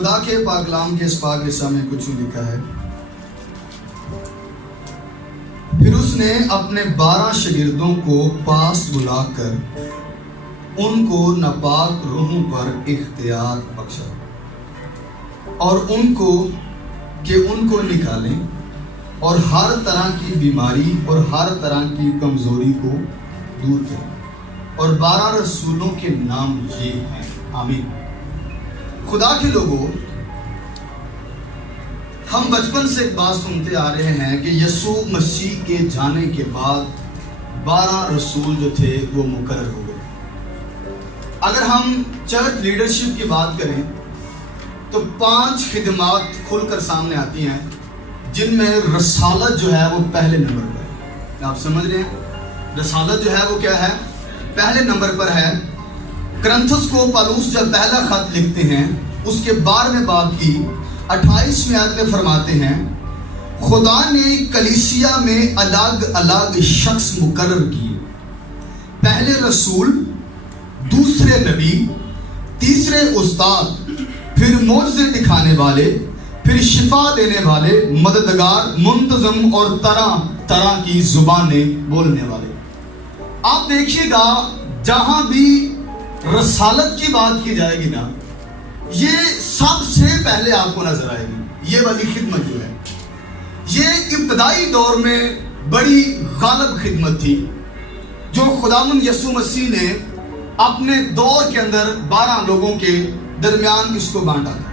خدا کے پاک کلام کے اس پاک حصہ میں کچھ لکھا ہے. پھر اس نے اپنے 12 شاگردوں کو پاس بلا کر ان کو ناپاک روحوں پر اختیار بخشا اور ان کو نکالیں اور ہر طرح کی بیماری اور ہر طرح کی کمزوری کو دور کریں. اور 12 رسولوں کے نام یہ ہیں. آمین. خدا کے لوگوں، ہم بچپن سے ایک بات سنتے آ رہے ہیں کہ یسوع مسیح کے جانے کے بعد 12 رسول جو تھے وہ مقرر ہو گئے. اگر ہم چرچ لیڈرشپ کی بات کریں تو 5 خدمات کھل کر سامنے آتی ہیں، جن میں رسالت جو ہے وہ پہلے نمبر پر ہے. آپ سمجھ رہے ہیں؟ رسالت جو ہے وہ کیا ہے؟ پہلے نمبر پر ہے. کرنتھس کو پالوس جب پہلا خط لکھتے ہیں، اس کے 12ویں باب کی 28ویں آیت میں فرماتے ہیں، خدا نے کلیسیا میں الگ الگ شخص مقرر کیے، پہلے رسول، دوسرے نبی، تیسرے استاد، پھر معجزے دکھانے والے، پھر شفا دینے والے، مددگار، منتظم اور طرح طرح کی زبانیں بولنے والے. آپ دیکھیے گا جہاں بھی رسالت کی بات کی جائے گی نا، یہ سب سے پہلے آپ کو نظر آئے گی. یہ والی خدمت جو ہے، یہ ابتدائی دور میں بڑی غالب خدمت تھی جو خداوند یسوع مسیح نے اپنے دور کے اندر 12 لوگوں کے درمیان اس کو بانٹا تھا.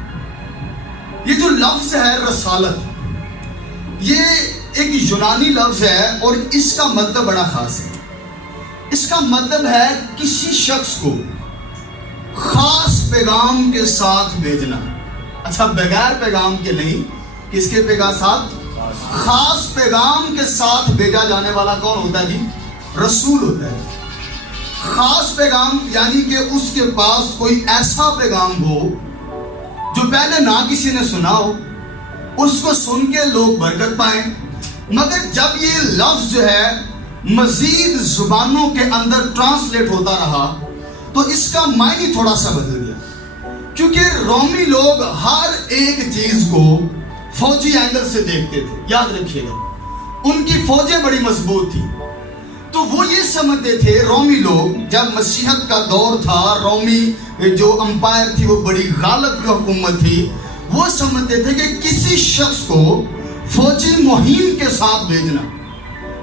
یہ جو لفظ ہے رسالت، یہ ایک یونانی لفظ ہے اور اس کا مطلب بڑا خاص ہے. اس کا مطلب ہے کسی شخص کو خاص پیغام کے ساتھ بھیجنا. اچھا، بغیر پیغام کے نہیں، کس کے ساتھ؟ خاص پیغام کے ساتھ بھیجا جانے والا کون ہوتا ہے جی؟ رسول ہوتا ہے. خاص پیغام یعنی کہ اس کے پاس کوئی ایسا پیغام ہو جو پہلے نہ کسی نے سنا ہو، اس کو سن کے لوگ برکت پائیں. مگر جب یہ لفظ جو ہے مزید زبانوں کے اندر ٹرانسلیٹ ہوتا رہا تو اس کا معنی تھوڑا سا بدل گیا، کیونکہ رومی لوگ ہر ایک چیز کو فوجی اینگل سے دیکھتے تھے. یاد رکھیے گا، ان کی فوجیں بڑی مضبوط تھی، تو وہ یہ سمجھتے تھے رومی لوگ، جب مسیحت کا دور تھا، رومی جو امپائر تھی وہ بڑی غالب کی حکومت تھی، وہ سمجھتے تھے کہ کسی شخص کو فوجی مہم کے ساتھ بھیجنا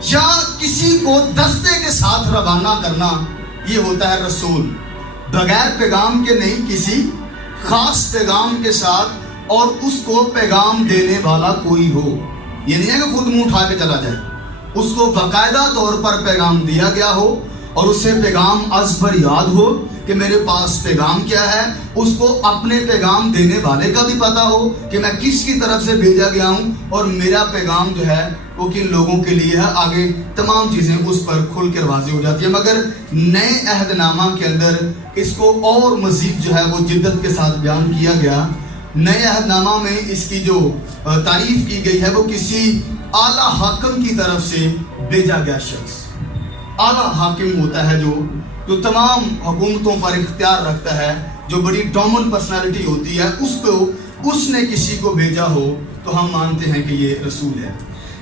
یا کسی کو دستے کے ساتھ روانہ کرنا، یہ ہوتا ہے رسول. بغیر پیغام کے نہیں، کسی خاص پیغام کے ساتھ، اور اس کو پیغام دینے والا کوئی ہو. یہ نہیں ہے کہ خود منہ اٹھا کے چلا جائے، اس کو باقاعدہ طور پر پیغام دیا گیا ہو اور اسے پیغام از پر یاد ہو کہ میرے پاس پیغام کیا ہے. اس کو اپنے پیغام دینے والے کا بھی پتا ہو کہ میں کس کی طرف سے بھیجا گیا ہوں اور میرا پیغام جو ہے وہ کن لوگوں کے لیے ہے. آگے تمام چیزیں اس پر کھل کر واضح ہو جاتی ہیں. مگر نئے عہد نامہ کے اندر اس کو اور مزید جو ہے وہ جدت کے ساتھ بیان کیا گیا. نئے عہد نامہ میں اس کی جو تعریف کی گئی ہے وہ کسی اعلیٰ حاکم کی طرف سے بھیجا گیا شخص. اعلیٰ حاکم ہوتا ہے جو تمام حکومتوں پر اختیار رکھتا ہے، جو بڑی ڈومن پرسنالٹی ہوتی ہے، اس نے کسی کو بھیجا ہو تو ہم مانتے ہیں کہ یہ رسول ہے.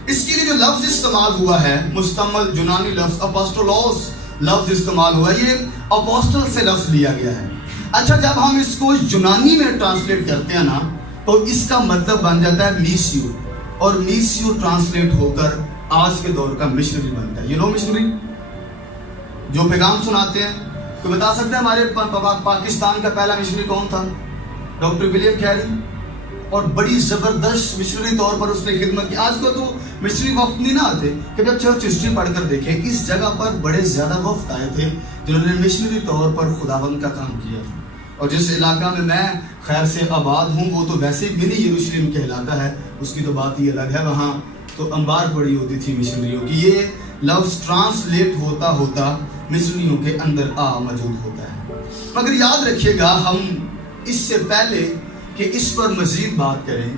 اس کے لیے جو لفظ استعمال ہوا ہے، مستعمل یونانی لفظ اپوسٹولوس لفظ استعمال ہوا ہے، یہ اپوسٹل سے لفظ لیا گیا ہے. اچھا، جب ہم اس کو یونانی میں ٹرانسلیٹ کرتے ہیں نا تو اس کا مطلب بن جاتا ہے میسیو، اور میسیو ٹرانسلیٹ ہو کر آج کے دور کا مشنری بنتا ہے. مشنری جو پیغام سناتے ہیں. تو بتا سکتے ہیں ہمارے پاکستان کا پہلا مشنری کون تھا؟ Doctor William carry. اور بڑی زبردست مشنری طور پر اس نے خدمت کی. آج کو تو مشنری وفد نہیں نہ آتے کہ جب چرچ ہسٹری پڑھ کر دیکھیں، اس جگہ پر بڑے زیادہ وفد آئے تھے جنہوں نے مشنری طور پر خداوند کا کام کیا. اور جس علاقہ میں خیر سے آباد ہوں وہ تو ویسے منی یروشلم کہلاتا ہے، اس کی تو بات ہی الگ ہے. وہاں تو انبار پڑی ہوتی تھی مشنریوں کی. یہ لفظ ٹرانسلیٹ ہوتا ہوتا مشنریوں کے اندر موجود ہوتا ہے. مگر یاد رکھیے گا، ہم اس سے پہلے کہ اس پر مزید بات کریں،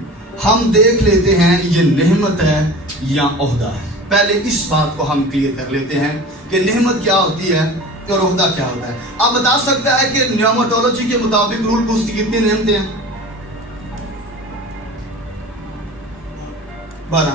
ہم دیکھ لیتے ہیں یہ نعمت ہے یا عہدہ ہے. پہلے اس بات کو ہم کلیئر کر لیتے ہیں کہ نعمت کیا ہوتی ہے اور عہدہ کیا ہوتا ہے. آپ بتا سکتا ہے کہ نیوماٹولوجی کے مطابق رول بکس کی کتنی نعمتیں ہیں؟ 12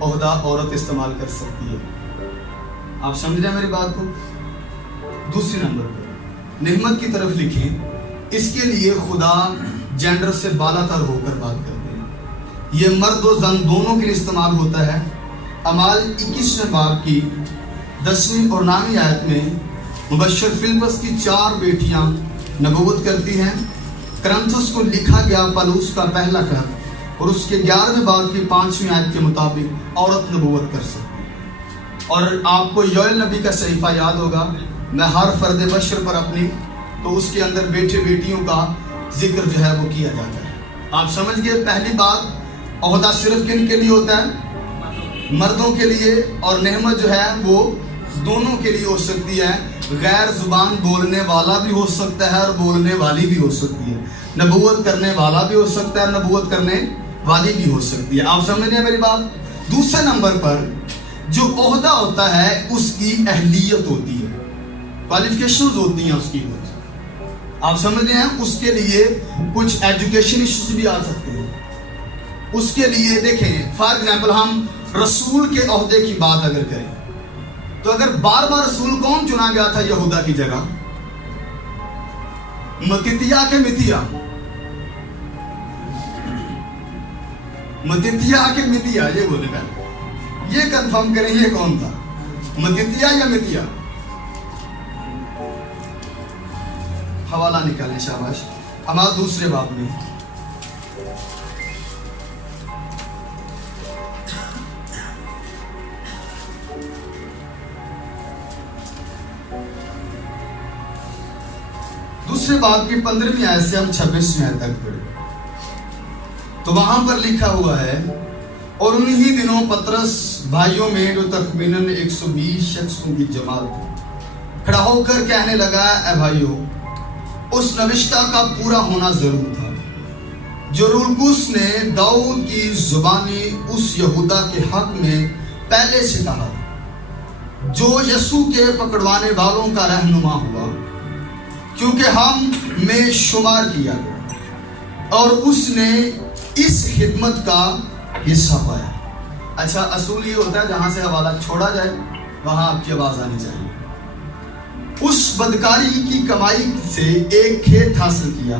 عہدہ عورت استعمال کر سکتی ہے. آپ سمجھ رہے ہیں میری بات کو؟ دوسرے نمبر پر نعمت کی طرف لکھیں. اس کے لیے خدا جینڈر سے بالا تر ہو کر بات کرتے ہیں. یہ مرد و زن دونوں کے لیے استعمال ہوتا ہے. اعمال 21 باب کی 10ویں اور 9ویں آیت میں مبشر فلپس کی 4 بیٹیاں نبوت کرتی ہیں. کرنتھس کو لکھا گیا پلوس کا پہلا خط اور اس کے 11ویں باب کی 5ویں آیت کے مطابق عورت نبوت کر سکتی ہے. اور آپ کو یوئیل نبی کا صحیفہ یاد ہوگا. میں ہر فرد بشر پر اپنی تو اس کے اندر بیٹے بیٹیوں کا ذکر جو ہے وہ کیا جاتا ہے. آپ سمجھ گئے؟ پہلی بات عہدہ صرف کن کے لیے ہوتا ہے؟ مردوں کے لیے. اور نعمت جو ہے وہ دونوں کے لیے ہو سکتی ہے. غیر زبان بولنے والا بھی ہو سکتا ہے اور بولنے والی بھی ہو سکتی ہے. نبوت کرنے والا بھی ہو سکتا ہے اور نبوت کرنے والی بھی ہو سکتی ہے. آپ سمجھ رہے ہیں میری بات؟ دوسرے نمبر پر جو عہدہ ہوتا ہے اس کی اہلیت ہوتی ہے, کوالیفیکیشنز ہوتی ہیں اس کی. آپ سمجھ رہے ہیں؟ اس کے لیے کچھ ایجوکیشن ایشوز بھی آ سکتے ہیں. اس کے لیے دیکھیں فار ایگزامپل ہم رسول کے عہدے کی بات اگر کریں تو اگر بار بار رسول کون چنا گیا تھا یہودا کی جگہ؟ متتیا کے متیا, متتیا کے متیا, یہ بولے گا, یہ کنفرم کریں یہ کون تھا, متتیا یا متیا؟ حوالہ نکالیں شاباش. اعمال دوسرے باب میں دوسرے باب کی 15ویں آیت سے ہم 26ویں آیت تک پڑھیں تو وہاں پر لکھا ہوا ہے اور انہی دنوں پترس بھائیوں میں جو تخمیناً 120 شخصوں کی جماعت تھی کھڑا ہو کر کہنے لگا, اے بھائیوں, اس نوشتہ کا پورا ہونا ضرور تھا جو روح القدس نے داؤد کی زبانی اس یہودا کے حق میں پہلے سے کہا جو یسوع کے پکڑوانے والوں کا رہنما ہوا, کیونکہ ہم میں شمار کیا گیا اور اس نے اس خدمت کا حصہ پایا. اچھا, اصول یہ ہوتا ہے جہاں سے حوالہ چھوڑا جائے وہاں آپ کی آواز آنی چاہیے. اس بدکاری کی کمائی سے ایک کھیت حاصل کیا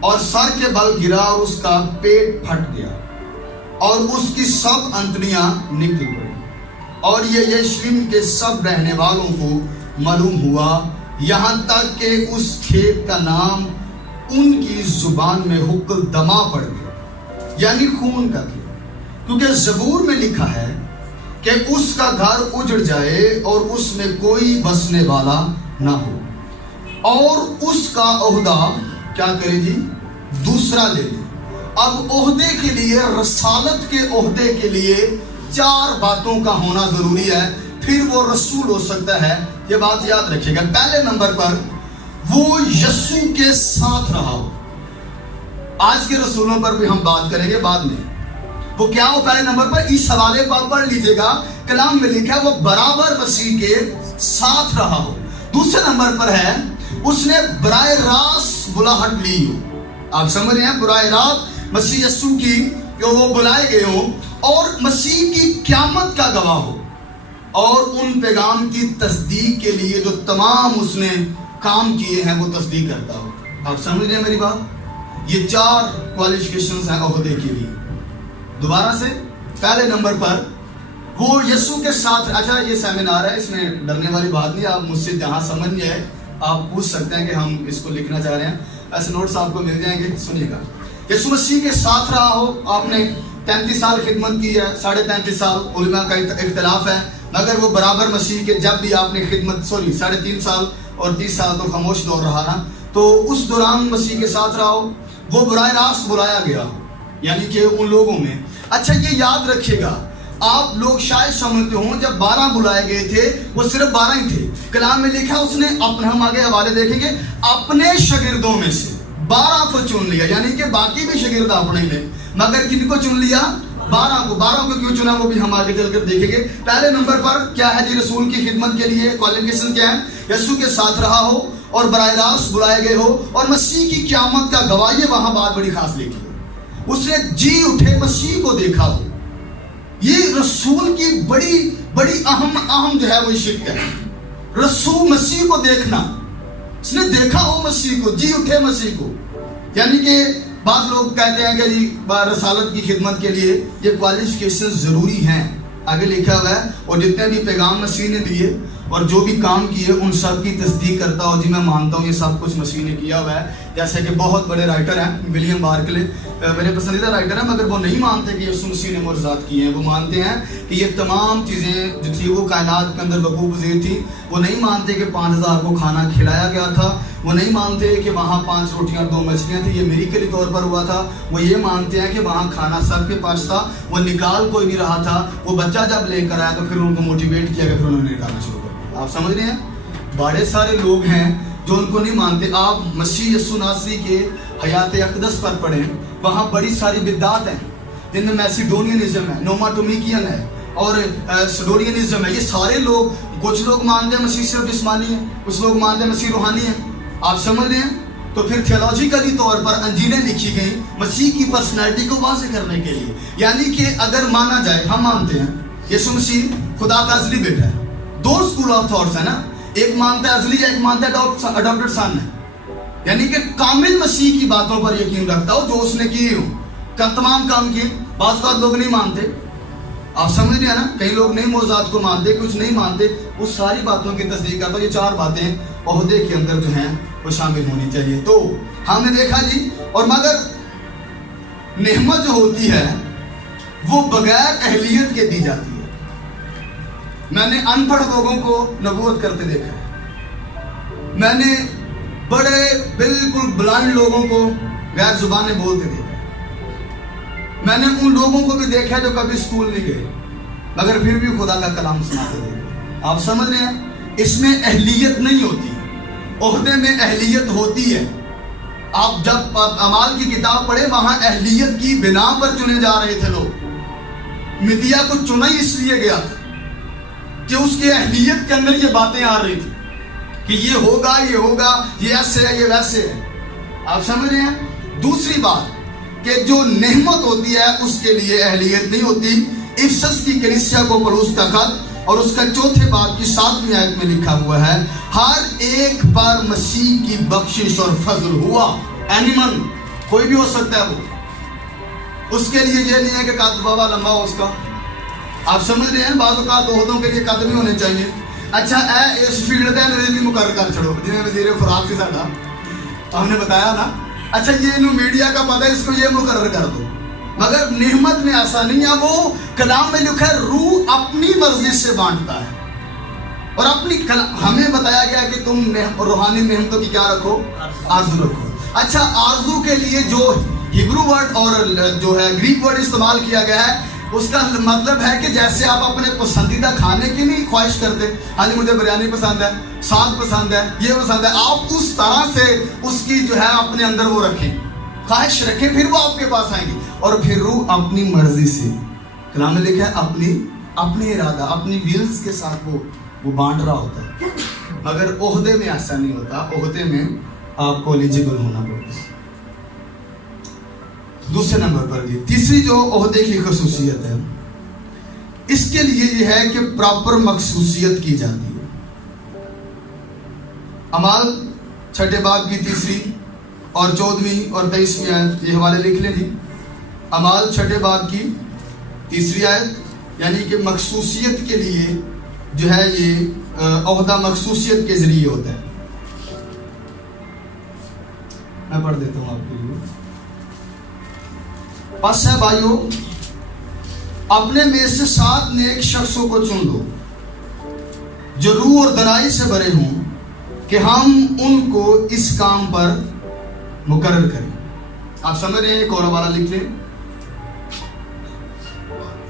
اور سر کے بل گرا اور اس کا پیٹ پھٹ گیا اور اس کی سب انتڑیاں نکل پڑی اور یہ یشرم کے سب رہنے والوں کو معلوم ہوا, یہاں تک کہ اس کھیت کا نام ان کی زبان میں حکل دما پڑ گیا, یعنی خون کا کھیت, کیونکہ زبور میں لکھا ہے کہ اس کا گھر اجڑ جائے اور اس میں کوئی بسنے والا نہ ہو, اور اس کا عہدہ کیا کرے جی؟ دوسرا لے لے. اب عہدے کے لیے, رسالت کے عہدے کے لیے 4 باتوں کا ہونا ضروری ہے, پھر وہ رسول ہو سکتا ہے. یہ بات یاد رکھیے گا. پہلے نمبر پر وہ یسوع کے ساتھ رہا ہو. آج کے رسولوں پر بھی ہم بات کریں گے بعد میں. وہ کیا ہو؟ پہلے نمبر پر اس حوالے پر پڑھ لیجئے گا, کلام میں لکھا ہے وہ برابر مسیح کے ساتھ رہا ہو. دوسرے نمبر پر ہے اس نے براہ راست بلاہٹ لی ہو. آپ سمجھ رہے ہیں؟ براہ راست مسیح یسوع کی کہ وہ بلائے گئے ہوں اور مسیح کی قیامت کا گواہ ہو اور ان پیغام کی تصدیق کے لیے جو تمام اس نے کام کیے ہیں وہ تصدیق کرتا ہو. آپ سمجھ رہے ہیں میری بات؟ یہ 4 کوالیفیکیشنز ہیں عہدے کے لیے. دوبارہ سے پہلے نمبر پر وہ یسوع کے ساتھ. اچھا, یہ سیمینار ہے, اس میں ڈرنے والی بات نہیں. آپ مجھ سے جہاں سمجھ نہیں آئے آپ پوچھ سکتے ہیں کہ ہم اس کو لکھنا چاہ رہے ہیں. ایسے نوٹس آپ کو مل جائیں گے. سنیے گا, یسوع مسیح کے ساتھ رہا ہو. آپ نے 33 سال خدمت کی ہے, 33.5 سال, علماء کا اختلاف ہے, مگر وہ برابر مسیح کے جب بھی آپ نے خدمت 3.5 سال اور 30 سال تو خاموش دور رہا نا, تو اس دوران مسیح کے ساتھ رہا ہو. وہ براہ راست بلایا گیا یعنی کہ ان لوگوں میں. اچھا, یہ یاد رکھیے گا, آپ لوگ شاید سمجھتے ہوں جب 12 بلائے گئے تھے وہ صرف 12 ہی تھے. کلام میں لکھا اس نے اپنے, ہم آگے حوالے دیکھیں گے, اپنے شاگردوں میں سے 12 کو چن لیا, یعنی کہ باقی بھی شاگرد اپنے میں, مگر کن کو چن لیا؟ 12 کو. 12 کو کیوں چنا وہ بھی ہم آگے چل کر دیکھیں گے. پہلے نمبر پر کیا ہے جی؟ رسول کی خدمت کے لیے کوالیفیکیشن کیا ہے؟ یسوع کے ساتھ رہا ہو اور براہ راست بلائے گئے ہو اور مسیح کی قیامت کا گواہ. یہ وہاں بات بڑی خاص لکھی ہے, اس نے جی اٹھے مسیح کو دیکھا ہو. یہ رسول کی بڑی بڑی اہم جو ہے وہ شرک ہے. رسول مسیح کو دیکھنا, اس نے دیکھا ہو مسیح کو, جی اٹھے مسیح کو. یعنی کہ بعض لوگ کہتے ہیں کہ جی رسالت کی خدمت کے لیے یہ کوالیفیکیشن ضروری ہیں, آگے لکھا ہوا ہے, اور جتنے بھی پیغام مسیح نے دیے اور جو بھی کام کیے ان سب کی تصدیق کرتا ہوں, جی میں مانتا ہوں یہ سب کچھ مسیح نے کیا ہوا ہے. جیسے کہ بہت بڑے رائٹر ہیں, ولیم بارکلے میرے پسندیدہ رائٹر ہیں, مگر وہ نہیں مانتے کہ یسوع مسیح نے معجزات کیے ہیں. وہ مانتے ہیں کہ یہ تمام چیزیں جو تھی وہ کائنات کے اندر وقوع پذیر تھی. وہ نہیں مانتے کہ 5000 کو کھانا کھلایا گیا تھا. وہ نہیں مانتے کہ وہاں 5 روٹیاں 2 مچھلیاں تھیں, یہ میریکل طور پر ہوا تھا. وہ یہ مانتے ہیں کہ وہاں کھانا سب کے پاس تھا, وہ نکال کوئی نہیں رہا تھا. وہ بچہ جب لے کر آیا تو پھر ان کو موٹیویٹ کیا کہ پھر انہوں نے نکالنا شروع کر. آپ سمجھ رہے ہیں, بڑے سارے لوگ ہیں جو ان کو نہیں مانتے. آپ مسیح یسوع ناصری کے حیات اقدس پر پڑھیں, وہاں بڑی ساری بدعات ہیں جن میں میسیڈونینزم ہے, نوماٹومیکین ہے اور سڈورینزم ہے. یہ سارے لوگ, کچھ لوگ مانتے ہیں مسیح صرف جسمانی ہے, کچھ لوگ مانتے ہیں مسیح روحانی ہے. آپ سمجھ رہے ہیں. تو پھر تھیولوجیکلی طور پر انجیلیں لکھی گئیں مسیح کی پرسنالٹی کو واضح کرنے کے لیے. یعنی کہ اگر مانا جائے, ہم مانتے ہیں یسوع مسیح خدا کا ازلی بیٹا ہے. 2 اسکول آف تھاٹس ہے نا, ایک مانتا ہے ازلی ہے, ایک مانتا ہے اڈاپٹڈ سن ہے. یعنی کہ کامل مسیح کی باتوں پر یقین رکھتا ہو جو اس نے کی ہو, تمام کام کیے. بعض بات لوگ نہیں مانتے, آپ سمجھ رہے ہیں نا. کئی لوگ نہیں معجزات کو مانتے, کچھ نہیں مانتے. اس ساری باتوں کی تصدیق کرتا. یہ 4 باتیں عہدے کے اندر جو ہیں وہ شامل ہونی چاہیے. تو ہم نے دیکھا جی, اور مگر نعمت جو ہوتی ہے وہ بغیر اہلیت کے دی جاتی ہے. میں نے ان پڑھ لوگوں کو نبوت کرتے دیکھا ہے, میں نے بڑے بالکل بلائنڈ لوگوں کو غیر زبانیں بولتے دیکھا ہے. میں نے ان لوگوں کو بھی دیکھا جو کبھی اسکول نہیں گئے مگر پھر بھی خدا کا کلام سناتے دیکھا. آپ سمجھ رہے ہیں, اس میں اہلیت نہیں ہوتی, عہدے میں اہلیت ہوتی ہے. آپ جب اعمال کی کتاب پڑھیں وہاں اہلیت کی بنا پر چنے جا رہے تھے لوگ. مدیا کو چنا ہی اس لیے گیا تھا کہ اس کی اہلیت کے اندر یہ باتیں آ رہی تھی کہ یہ ہوگا, یہ ہوگا, یہ ایسے ہے, یہ ویسے ہے. آپ سمجھ رہے ہیں. دوسری بات کہ جو نعمت ہوتی ہے اس کے لیے اہلیت نہیں ہوتی. افسس کی کلیسیا کو پولس کا خط اور اس کا 4 باب کی 7ویں آیت میں لکھا ہوا ہے, ہر ایک پر مسیح کی بخشش اور فضل ہوا. اینیمن کوئی بھی ہو سکتا ہے وہ, اس کے لیے یہ نہیں ہے کہ قد بابا لمبا ہو اس کا. آپ سمجھ رہے ہیں. بعض اوقات عہدوں کے لیے قد نہیں ہونے چاہیے. اچھا اے اس فیلڈ تے انگریزی مقرر کر چھڑو, جنہیں وزیر خوراک سے ساڈا ہم نے بتایا نا, اچھا یہ انہوں میڈیا کا پتہ ہے, اس کو یہ مقرر کر دو. مگر نعمت میں ایسا نہیں ہے. وہ کلام میں لکھا ہے روح اپنی مرضی سے بانٹتا ہے, اور اپنی ہمیں بتایا گیا کہ تم روحانی نعمتوں کی کیا رکھو, آرزو رکھو. اچھا آرزو کے لیے جو ہیبرو ورڈ اور جو ہے گریک ورڈ استعمال کیا گیا ہے اس کا مطلب ہے کہ جیسے آپ اپنے پسندیدہ کھانے کی نہیں خواہش کرتے, ہاں جی مجھے بریانی پسند ہے, ساگ پسند ہے, یہ پسند ہے, آپ اس طرح سے اس کی جو ہے اپنے اندر وہ رکھیں, خواہش رکھیں, پھر وہ آپ کے پاس آئیں گی. اور پھر روح اپنی مرضی سے, کلام میں لکھا ہے اپنی ارادہ, اپنی ویلز کے ساتھ وہ بانٹ رہا ہوتا ہے. مگر عہدے میں ایسا نہیں ہوتا. عہدے میں آپ کو ایلیجیبل ہونا پڑتا ہے. دوسرے نمبر پر یہ تیسری جو عہدے کی خصوصیت ہے, اس کے لیے یہ ہے کہ پراپر مخصوصیت کی جاتی ہے. اعمال 6 باب کی 3 اور 14 اور 23 آیت, یہ حوالے لکھ لیں جی. اعمال 6 باب کی 3 آیت, یعنی کہ مخصوصیت کے لیے جو ہے یہ عہدہ مخصوصیت کے ذریعے ہوتا ہے. میں پڑھ دیتا ہوں آپ کے لیے. پس ہے بھائیو, اپنے میں سے 7 نیک شخصوں کو چن لو جو روح اور دنائی سے بھرے ہوں کہ ہم ان کو اس کام پر مقرر کریں. آپ سمجھ رہے ہیں. ایک اور حوالہ لکھ لیں,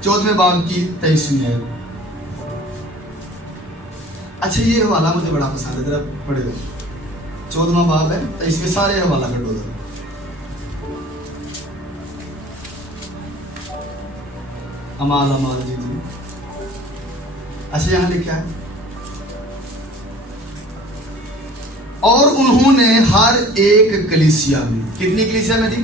14 باب کی 23 آیت. اچھا یہ حوالہ مجھے بڑا پسند ہے, ذرا پڑھے ہو. 14 باب ہے, 23 سارے حوالہ کٹو ذرا. امال جی. اچھا یہاں لکھا ہے, اور انہوں نے ہر ایک کلیسیا میں, کتنی کلیسیا میں تھی؟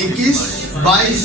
21, 22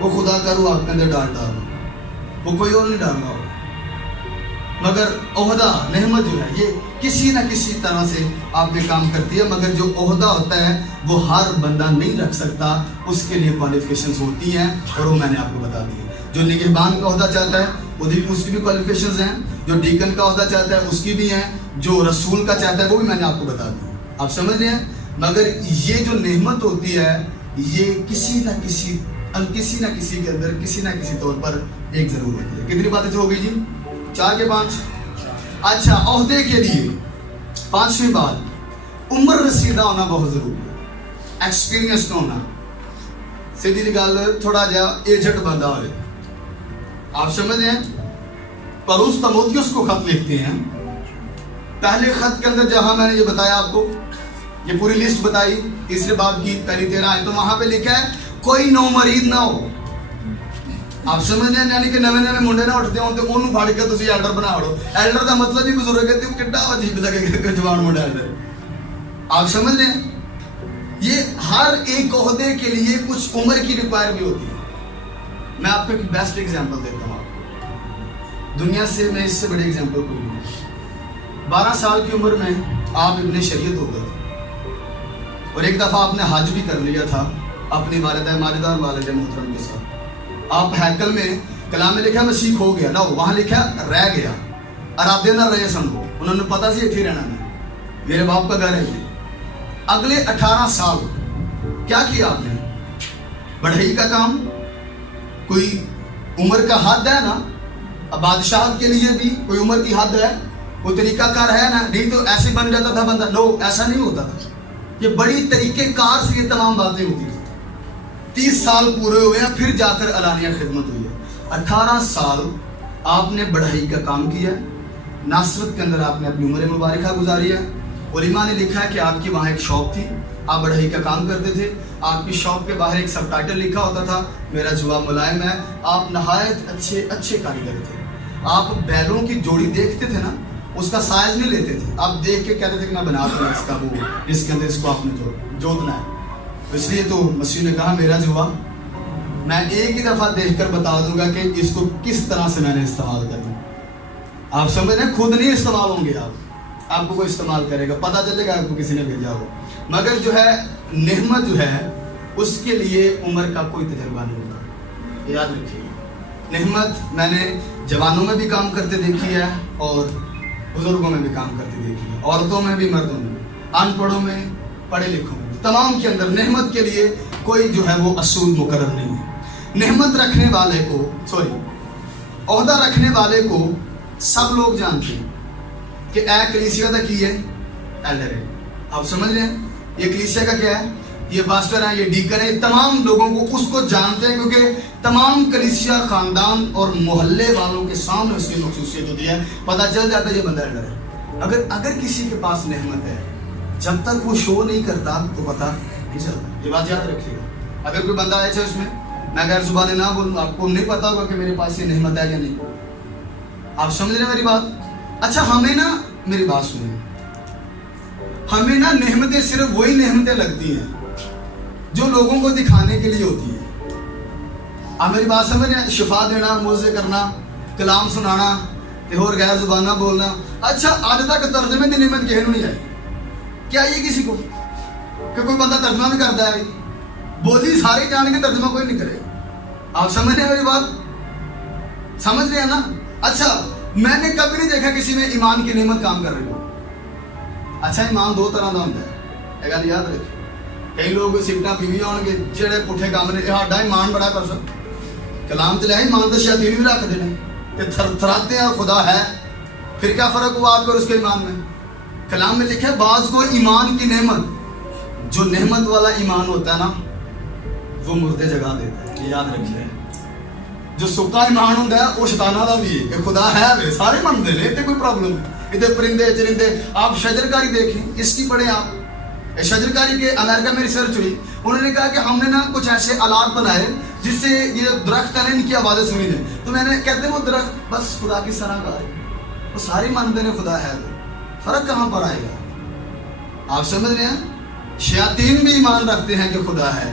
وہ خدا کا روح آپ کے اندر ڈال ڈال وہ کوئی اور نہیں ڈال رہا ہوگا. مگر عہدہ نعمت جو ہے یہ کسی نہ کسی طرح سے آپ میں کام کرتی ہے. مگر جو عہدہ ہوتا ہے وہ ہر بندہ نہیں رکھ سکتا, اس کے لیے کوالیفیکیشنز ہوتی ہیں اور وہ میں نے آپ کو بتا دی. جو نگہبان کا عہدہ چاہتا ہے اس کی بھی کوالیفیکیشنز ہیں, جو ڈیکن کا عہدہ چاہتا ہے اس کی بھی ہیں, جو رسول کا چاہتا ہے وہ بھی میں نے آپ کو بتا دی. آپ سمجھ رہے ہیں. مگر یہ جو نعمت ہوتی ہے یہ کسی نہ کسی کے اندر کسی نہ کسی طور پر ایک ضرور ہوتی ہے. کتنی باتیں ہو گئی جی؟ 4 کے 5. اچھا, عہدے کے لیے 5ویں بات عمر رسیدہ ہونا بہت ضروری ہے, ایکسپیرینس ہونا. سیدھی سی گل تھوڑا جا ایجنٹ بندہ ہوئے. آپ سمجھ رہے ہیں. پولس تیموتھیوس کو خط لکھتے ہیں. پہلے خط کے اندر جہاں میں نے یہ بتایا آپ کو, یہ پوری لسٹ بتائی 3 باب کی پہلی 13 آیت, تو وہاں پہ لکھا ہے کوئی نو مرید نہ ہو. آپ سمجھ رہے ہیں, یعنی کہ نویں منڈے نہ اٹھتے ہوں تو انہوں پھاڑ کے تسی ایلڈر بنا اڑو. ایلڈر کا مطلب ہی بزرگ ہے, تو کڈا عجیب لگے کہ جوان منڈا ایلڈر. آپ سمجھ رہے ہیں. یہ ہر ایک عہدے کے لیے کچھ عمر کی ریکوائر بھی ہوتی ہے. میں آپ کو ایک بیسٹ ایگزامپل دیتا ہوں. آپ دنیا سے میں اس سے بڑی ایگزامپل کوئی نہیں. 12 سال کی عمر میں آپ ابن شریعت ہو گئے تھے, اور ایک دفعہ آپ نے حج بھی کر لیا تھا اپنی والدہ ماجدہ اور والد محترم کے ساتھ. آپ ہیکل میں کلام میں لکھا مسیح ہو گیا نہ, وہاں لکھا رہ گیا. ارادے نہ رہے سن, انہوں نے پتا سی اتھی رہنا میں, میرے باپ کا گھر ہے یہ. اگلے 18 سال کیا کیا آپ نے؟ بڑھئی کا کام. کوئی عمر کا حد ہے نا, اب بادشاہت کے لیے بھی کوئی عمر کی حد ہے, کوئی طریقہ کار ہے نا. نہیں تو ایسے بن جاتا تھا بندہ. نو, ایسا نہیں ہوتا تھا. یہ بڑی طریقے کار سے یہ تمام باتیں ہوتی تھی. 30 سال پورے ہوئے ہیں پھر جا کر علانیہ خدمت ہوئی ہے. 18 سال آپ نے بڑھائی کا کام کیا. ناصرت کے اندر آپ نے اپنی عمر مبارکہ گزاری ہے. علماء نے لکھا ہے کہ آپ کی وہاں ایک شاپ تھی, آپ بڑھائی کا کام کرتے تھے. آپ کی شاپ کے باہر ایک سب ٹائٹل لکھا ہوتا تھا میرا جواب ملائم ہے. آپ نہایت اچھے کاریگر تھے. آپ بیلوں کی جوڑی دیکھتے تھے نا, اس کا سائز نہیں لیتے تھے, آپ دیکھ کے کہتے تھے کہ میں بنا دوں اس کا وہ جس کے اندر اس کو آپ نے جوتنا ہے. اس لیے تو مسیح نے کہا میرا جواب میں ایک ہی دفعہ دیکھ کر بتا دوں گا کہ اس کو کس طرح سے میں نے استعمال کرنا. آپ سمجھ رہے ہیں, خود نہیں استعمال ہوں گے آپ کو کوئی استعمال کرے گا, پتہ چلے گا آپ کو کسی نے بھیجا ہو. مگر جو ہے نعمت جو ہے اس کے لیے عمر کا کوئی تجربہ نہیں ہوتا, یاد رکھیے. نعمت میں نے جوانوں میں بھی کام کرتے دیکھی ہے اور بزرگوں میں بھی کام کرتے دیکھی ہے, عورتوں میں بھی مردوں میں, ان پڑھوں میں پڑھے لکھوں میں, تمام کے اندر نعمت کے لیے کوئی جو ہے وہ اصول مقرر نہیں ہے. نعمت رکھنے والے کو عہدہ رکھنے والے کو سب لوگ جانتے ہیں کہ اے کلیسیا کا کی ہے ایلڈر ہے. آپ سمجھ رہے ہیں, یہ کلیسیا کا کیا ہے, یہ پاسٹر ہیں, یہ ڈیکن ہے. تمام لوگوں کو اس کو جانتے ہیں کیونکہ تمام کلیسیا خاندان اور محلے والوں کے سامنے اس کی خصوصیت ہوتی ہے. پتہ چل جاتا ہے یہ بندہ ایلڈر ہے. اگر کسی کے پاس نعمت ہے جب تک وہ شو نہیں کرتا تو پتہ نہیں چلتا. یہ بات یاد رکھیے گا. اگر کوئی بندہ ہے اس میں غیر زبانیں نہ بولوں, آپ کو نہیں پتا ہوگا کہ میرے پاس یہ نعمت ہے یا نہیں. آپ سمجھ رہے ہیں میری بات. اچھا, ہمیں نا میری بات سنیں, ہمیں نا نعمتیں صرف وہی نعمتیں لگتی ہیں جو لوگوں کو دکھانے کے لیے ہوتی ہیں. آپ میری بات سمجھ رہے ہیں, شفا دینا, موعظے کرنا, کلام سنانا اور غیر زبانہ بولنا. اچھا, آج تک ترجمے کی نعمت کہنے نہیں آئی. کیا یہ کسی کو کہ کوئی بندہ ترجمہ بھی کرتا ہے؟ بولی سارے جان کے ترجمہ کوئی نہیں کرے. آپ سمجھ رہے ہیں میری بات, سمجھ رہے ہیں نا. اچھا, میں نے کبھی نہیں دیکھا کسی میں ایمان کی نعمت کام کر رہی ہو. اچھا, ایمان 2 طرح کا ہوتا ہے, یہ گل یاد رکھیں. کئی لوگ سیٹاں پیوی آن گے جہے پٹھے کام نے, ساڈا ایمان بڑا پر سر کلام چلے ایمان تو شیطان بھی رکھتے ہیں کہ تھراتے ہیں خدا ہے. پھر کیا فرق ہوا آپ کو اس کے ایمان میں؟ کلام میں لکھا ہے بعض کو ایمان کی نعمت, جو نعمت والا ایمان ہوتا ہے نا وہ مردے جگا دیتا ہے. یہ یاد رکھیے. جو سکا ایمان ہوتا ہے وہ شیطانہ دا بھی ہے کہ خدا ہے, سارے منتے ہیں, اتنے کوئی پرابلم ہے. ادھر پرندے چرندے, آپ شجرکاری دیکھیں, اس کی پڑھیں آپ. شجرکاری کے امریکہ میں ریسرچ ہوئی, انہوں نے کہا کہ ہم نے نا کچھ ایسے آلات بنائے جس سے یہ درخت ہے ان کی آوازیں سنی جائیں. تو میں نے کہتے ہیں وہ درخت بس خدا کی سراہ کا ہے, وہ سارے مانتے ہیں خدا ہے. فرق کہاں پر آئے گا؟ آپ سمجھ رہے ہیں. شیاطین بھی ایمان رکھتے ہیں کہ خدا ہے,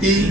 3,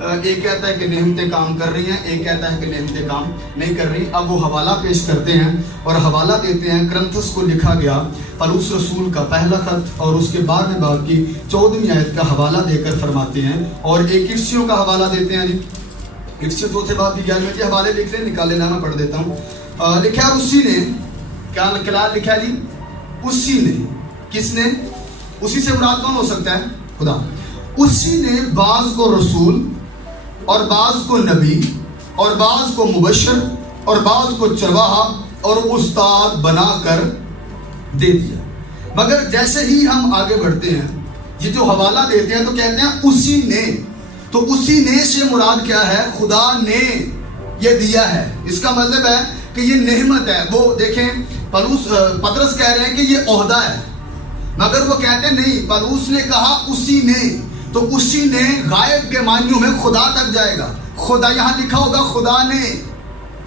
ایک کہتا ہے کہ نعمتیں کام کر رہی ہیں، ایک کہتا ہے کہ نعمتیں کام نہیں کر رہی. اب وہ حوالہ پیش کرتے ہیں اور حوالہ دیتے ہیں کرنتھس کو لکھا گیا پولس رسول کا پہلا خط اور اس کے 12ویں باب کی 14ویں آیت کا حوالہ دے کر فرماتے ہیں. اور ایک افسیوں کا حوالہ دیتے ہیں. جی افسیوں 4 باب کی 11ویں جی حوالے لکھ لیں، نکال لینا، میں پڑھ دیتا ہوں. لکھا ہے اسی نے، کیا لکھا ہے جی؟ اسی نے. کس نے؟ اسی سے مراد کون ہو سکتا ہے؟ خدا. اسی نے بعض کو رسول اور بعض کو نبی اور بعض کو مبشر اور بعض کو چرواہا اور استاد بنا کر دے دیا. مگر جیسے ہی ہم آگے بڑھتے ہیں یہ جو حوالہ دیتے ہیں تو کہتے ہیں اسی نے. تو اسی نے سے مراد کیا ہے؟ خدا نے یہ دیا ہے. اس کا مطلب ہے کہ یہ نعمت ہے. وہ دیکھیں پطرس کہہ رہے ہیں کہ یہ عہدہ ہے، مگر وہ کہتے ہیں نہیں، پولس نے کہا اسی نے. تو اسی نے غائب کے معنیوں میں خدا تک جائے گا. خدا یہاں لکھا ہوگا خدا نے،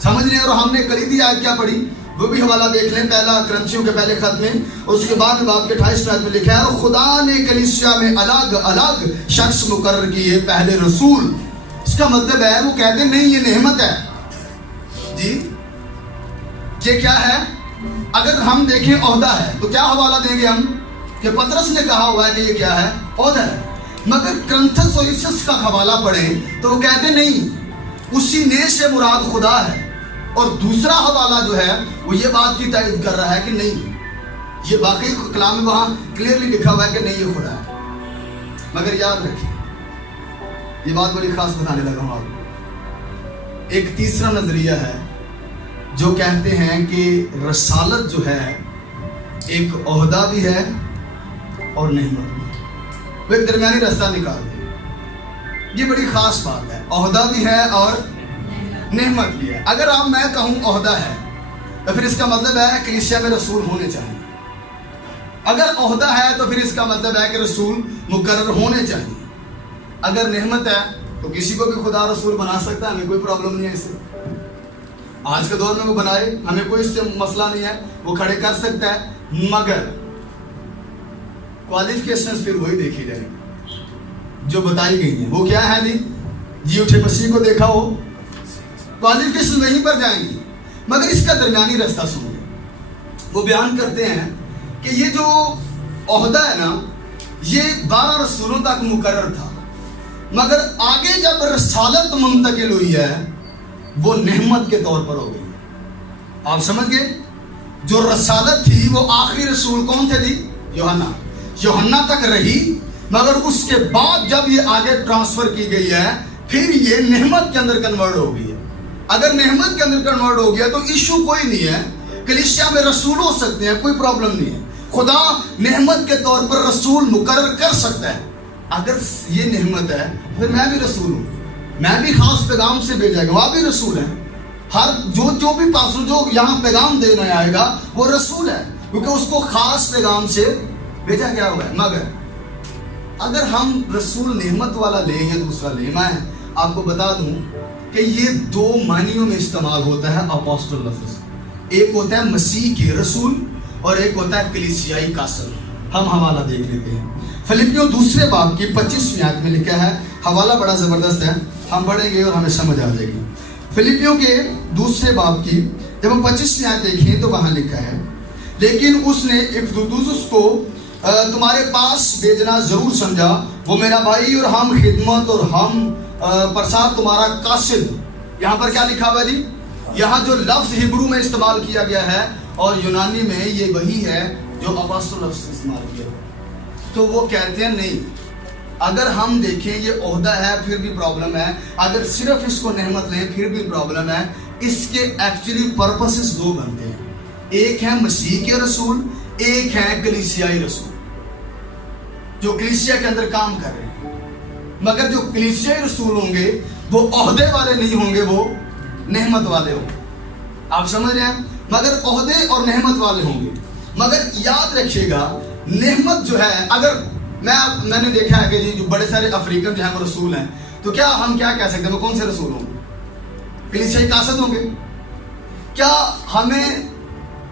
سمجھ رہے ہیں؟ اور ہم نے کلیدی آیت کیا پڑھی وہ بھی حوالہ دیکھ لیں، پہلا کرنتھیوں کے پہلے خط میں، اس کے بعد باب کے 28 آیت میں لکھا ہے خدا نے کلیسیا میں الگ الگ شخص مقرر کیے پہلے رسول. اس کا مطلب ہے وہ کہتے ہیں نہیں یہ نعمت ہے. جی یہ کیا ہے؟ اگر ہم دیکھیں عہدہ ہے تو کیا حوالہ دیں گے ہم کہ پطرس نے کہا ہوا ہے کہ یہ کیا ہے؟ عہدہ ہے. مگر کرنتھس اور افسس کا حوالہ پڑھیں تو وہ کہتے نہیں اسی نے سے مراد خدا ہے. اور دوسرا حوالہ جو ہے وہ یہ بات کی تائید کر رہا ہے کہ نہیں، یہ باقی کلام میں وہاں کلیئرلی لکھا ہوا ہے کہ نہیں یہ خدا ہے. مگر یاد رکھیں یہ بات بڑی خاص بتانے لگا ہوں آپ کو. ایک تیسرا نظریہ ہے جو کہتے ہیں کہ رسالت جو ہے ایک عہدہ بھی ہے اور نعمت بھی. وہ ایک درمیانی راستہ نکالتے ہیں. یہ بڑی خاص بات ہے، عہدہ بھی ہے اور نعمت بھی ہے. اگر آپ میں کہوں عہدہ ہے تو پھر اس کا مطلب ہے کلیسیا میں رسول ہونے چاہیے. اگر عہدہ ہے تو پھر اس کا مطلب ہے کہ رسول مقرر ہونے چاہیے. اگر نعمت ہے تو کسی کو بھی خدا رسول بنا سکتا ہے، ہمیں کوئی پرابلم نہیں ہے اس سے. آج کے دور میں وہ بنائے، ہمیں کوئی اس سے مسئلہ نہیں ہے، وہ کھڑے کر سکتا ہے. مگر کوالیفیکیشنز پھر وہی دیکھی جائیں جو بتائی گئی ہیں. وہ کیا ہے جی اٹھے مسیح کو دیکھا ہو، کوالیفیکیشن وہیں پر جائیں گی. مگر اس کا درمیانی راستہ سنیں. وہ بیان کرتے ہیں کہ یہ جو عہدہ ہے نا یہ 12 رسولوں تک مقرر تھا، مگر آگے جب رسالت منتقل ہوئی ہے وہ نعمت کے طور پر ہو گئی. آپ سمجھ گئے؟ جو رسالت تھی وہ آخری رسول کون تھے جی؟ یوحنا تک رہی، مگر اس کے بعد جب یہ آگے ٹرانسفر کی گئی ہے پھر یہ نعمت کے اندر کنورٹ ہو گئی ہے. اگر نعمت کے اندر کنورٹ ہو گیا تو ایشو کوئی نہیں ہے، کلیسیا میں رسول ہو سکتے ہیں، کوئی پرابلم نہیں ہے. خدا نعمت کے طور پر رسول مقرر کر سکتا ہے. اگر یہ نعمت ہے پھر میں بھی رسول ہوں، میں بھی خاص پیغام سے بھیجا گیا، وہ بھی رسول ہے. ہر جو بھی پاسو جو یہاں پیغام دینے آئے گا وہ رسول ہے، کیونکہ اس کو خاص پیغام سے بھیجا گیا ہوا ہے. مگر اگر ہم رسول نعمت والا لیں یا دوسرا لیں، میں آپ کو بتا دوں کہ یہ 2 معنیوں میں استعمال ہوتا ہے اپوسٹل لفظ. ایک ہوتا ہے مسیح کے رسول اور ایک ہوتا ہے کلیسیائی کاسل. ہم حوالہ دیکھ لیتے ہیں. فلپیوں 2 باب کی 25ویں آیت میں لکھا ہے، حوالہ بڑا زبردست ہے، ہم پڑھیں گے اور ہمیں سمجھ آ جائے گی. فلپیوں کے 2 باب کی جب ہم 25ویں آیت دیکھیں تو وہاں لکھا ہے لیکن اس نے افدودوس کو تمہارے پاس بھیجنا ضرور سمجھا، وہ میرا بھائی اور ہم خدمت اور ہم پرساد تمہارا قاصد. یہاں پر کیا لکھا ہوا جی؟ یہاں جو لفظ ہبرو میں استعمال کیا گیا ہے اور یونانی میں یہ وہی ہے جو اپوسٹل لفظ استعمال کیا ہے. تو وہ کہتے ہیں نہیں، اگر ہم دیکھیں یہ عہدہ ہے پھر بھی پرابلم ہے، اگر صرف اس کو نعمت لیں پھر بھی پرابلم ہے. اس کے ایکچولی پرپسز 2 بنتے ہیں، ایک ہے مسیح کے رسول، ایک ہے کلیسیائی رسول جو کلیسیا کے اندر کام کر رہے ہیں. مگر جو کلیسیائی رسول ہوں گے وہ عہدے والے نہیں ہوں گے، وہ نعمت والے ہوں گے. آپ سمجھ رہے ہیں؟ مگر عہدے اور نعمت والے ہوں گے. مگر یاد رکھیے گا نعمت جو ہے، اگر میں نے دیکھا ہے کہ جی جو بڑے سارے افریقن جو ہیں وہ رسول ہیں، تو کیا ہم کیا کہہ سکتے ہیں وہ کون سے رسول ہوں گے؟ کلیسیائی قاصد ہوں گے. کیا ہمیں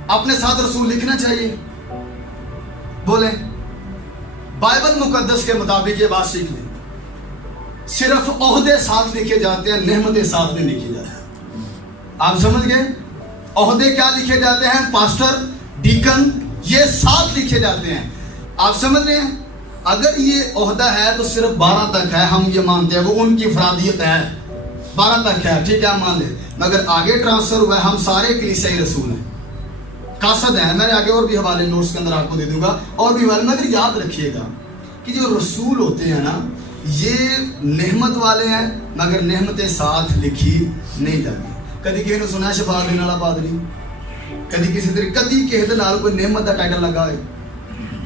اپنے ساتھ رسول لکھنا چاہیے؟ بولیں. بائبل مقدس کے مطابق یہ بات سیکھ لیں. صرف عہدے ساتھ لکھے جاتے ہیں، نعمتیں ساتھ نہیں لکھی جاتی. آپ سمجھ گئے؟ عہدے کیا لکھے جاتے ہیں؟ پاسٹر، ڈیکن، یہ ساتھ لکھے جاتے ہیں. آپ سمجھ رہے ہیں؟ اگر یہ عہدہ ہے تو صرف 12 تک ہے، ہم یہ مانتے ہیں، وہ ان کی افرادیت ہے، 12 تک ہے، ٹھیک ہے ہم مان لیں. مگر آگے ٹرانسفر ہوا ہے، ہم سارے کلیسیائی رسول ہیں، قاصد ہیں. میں آگے اور بھی حوالے نوٹس کے اندر آپ کو دے دوں گا، اور بھی حوالے. مگر یاد رکھیے گا کہ جو رسول ہوتے ہیں نا، یہ نعمت والے ہیں، مگر نعمتیں ساتھ لکھی نہیں جاتی. کدی کسی نے سنا شفا دینے والا پادری؟ کدی کسی طرح کدی کسی نال کوئی نعمت کا ٹائٹل لگا ہے؟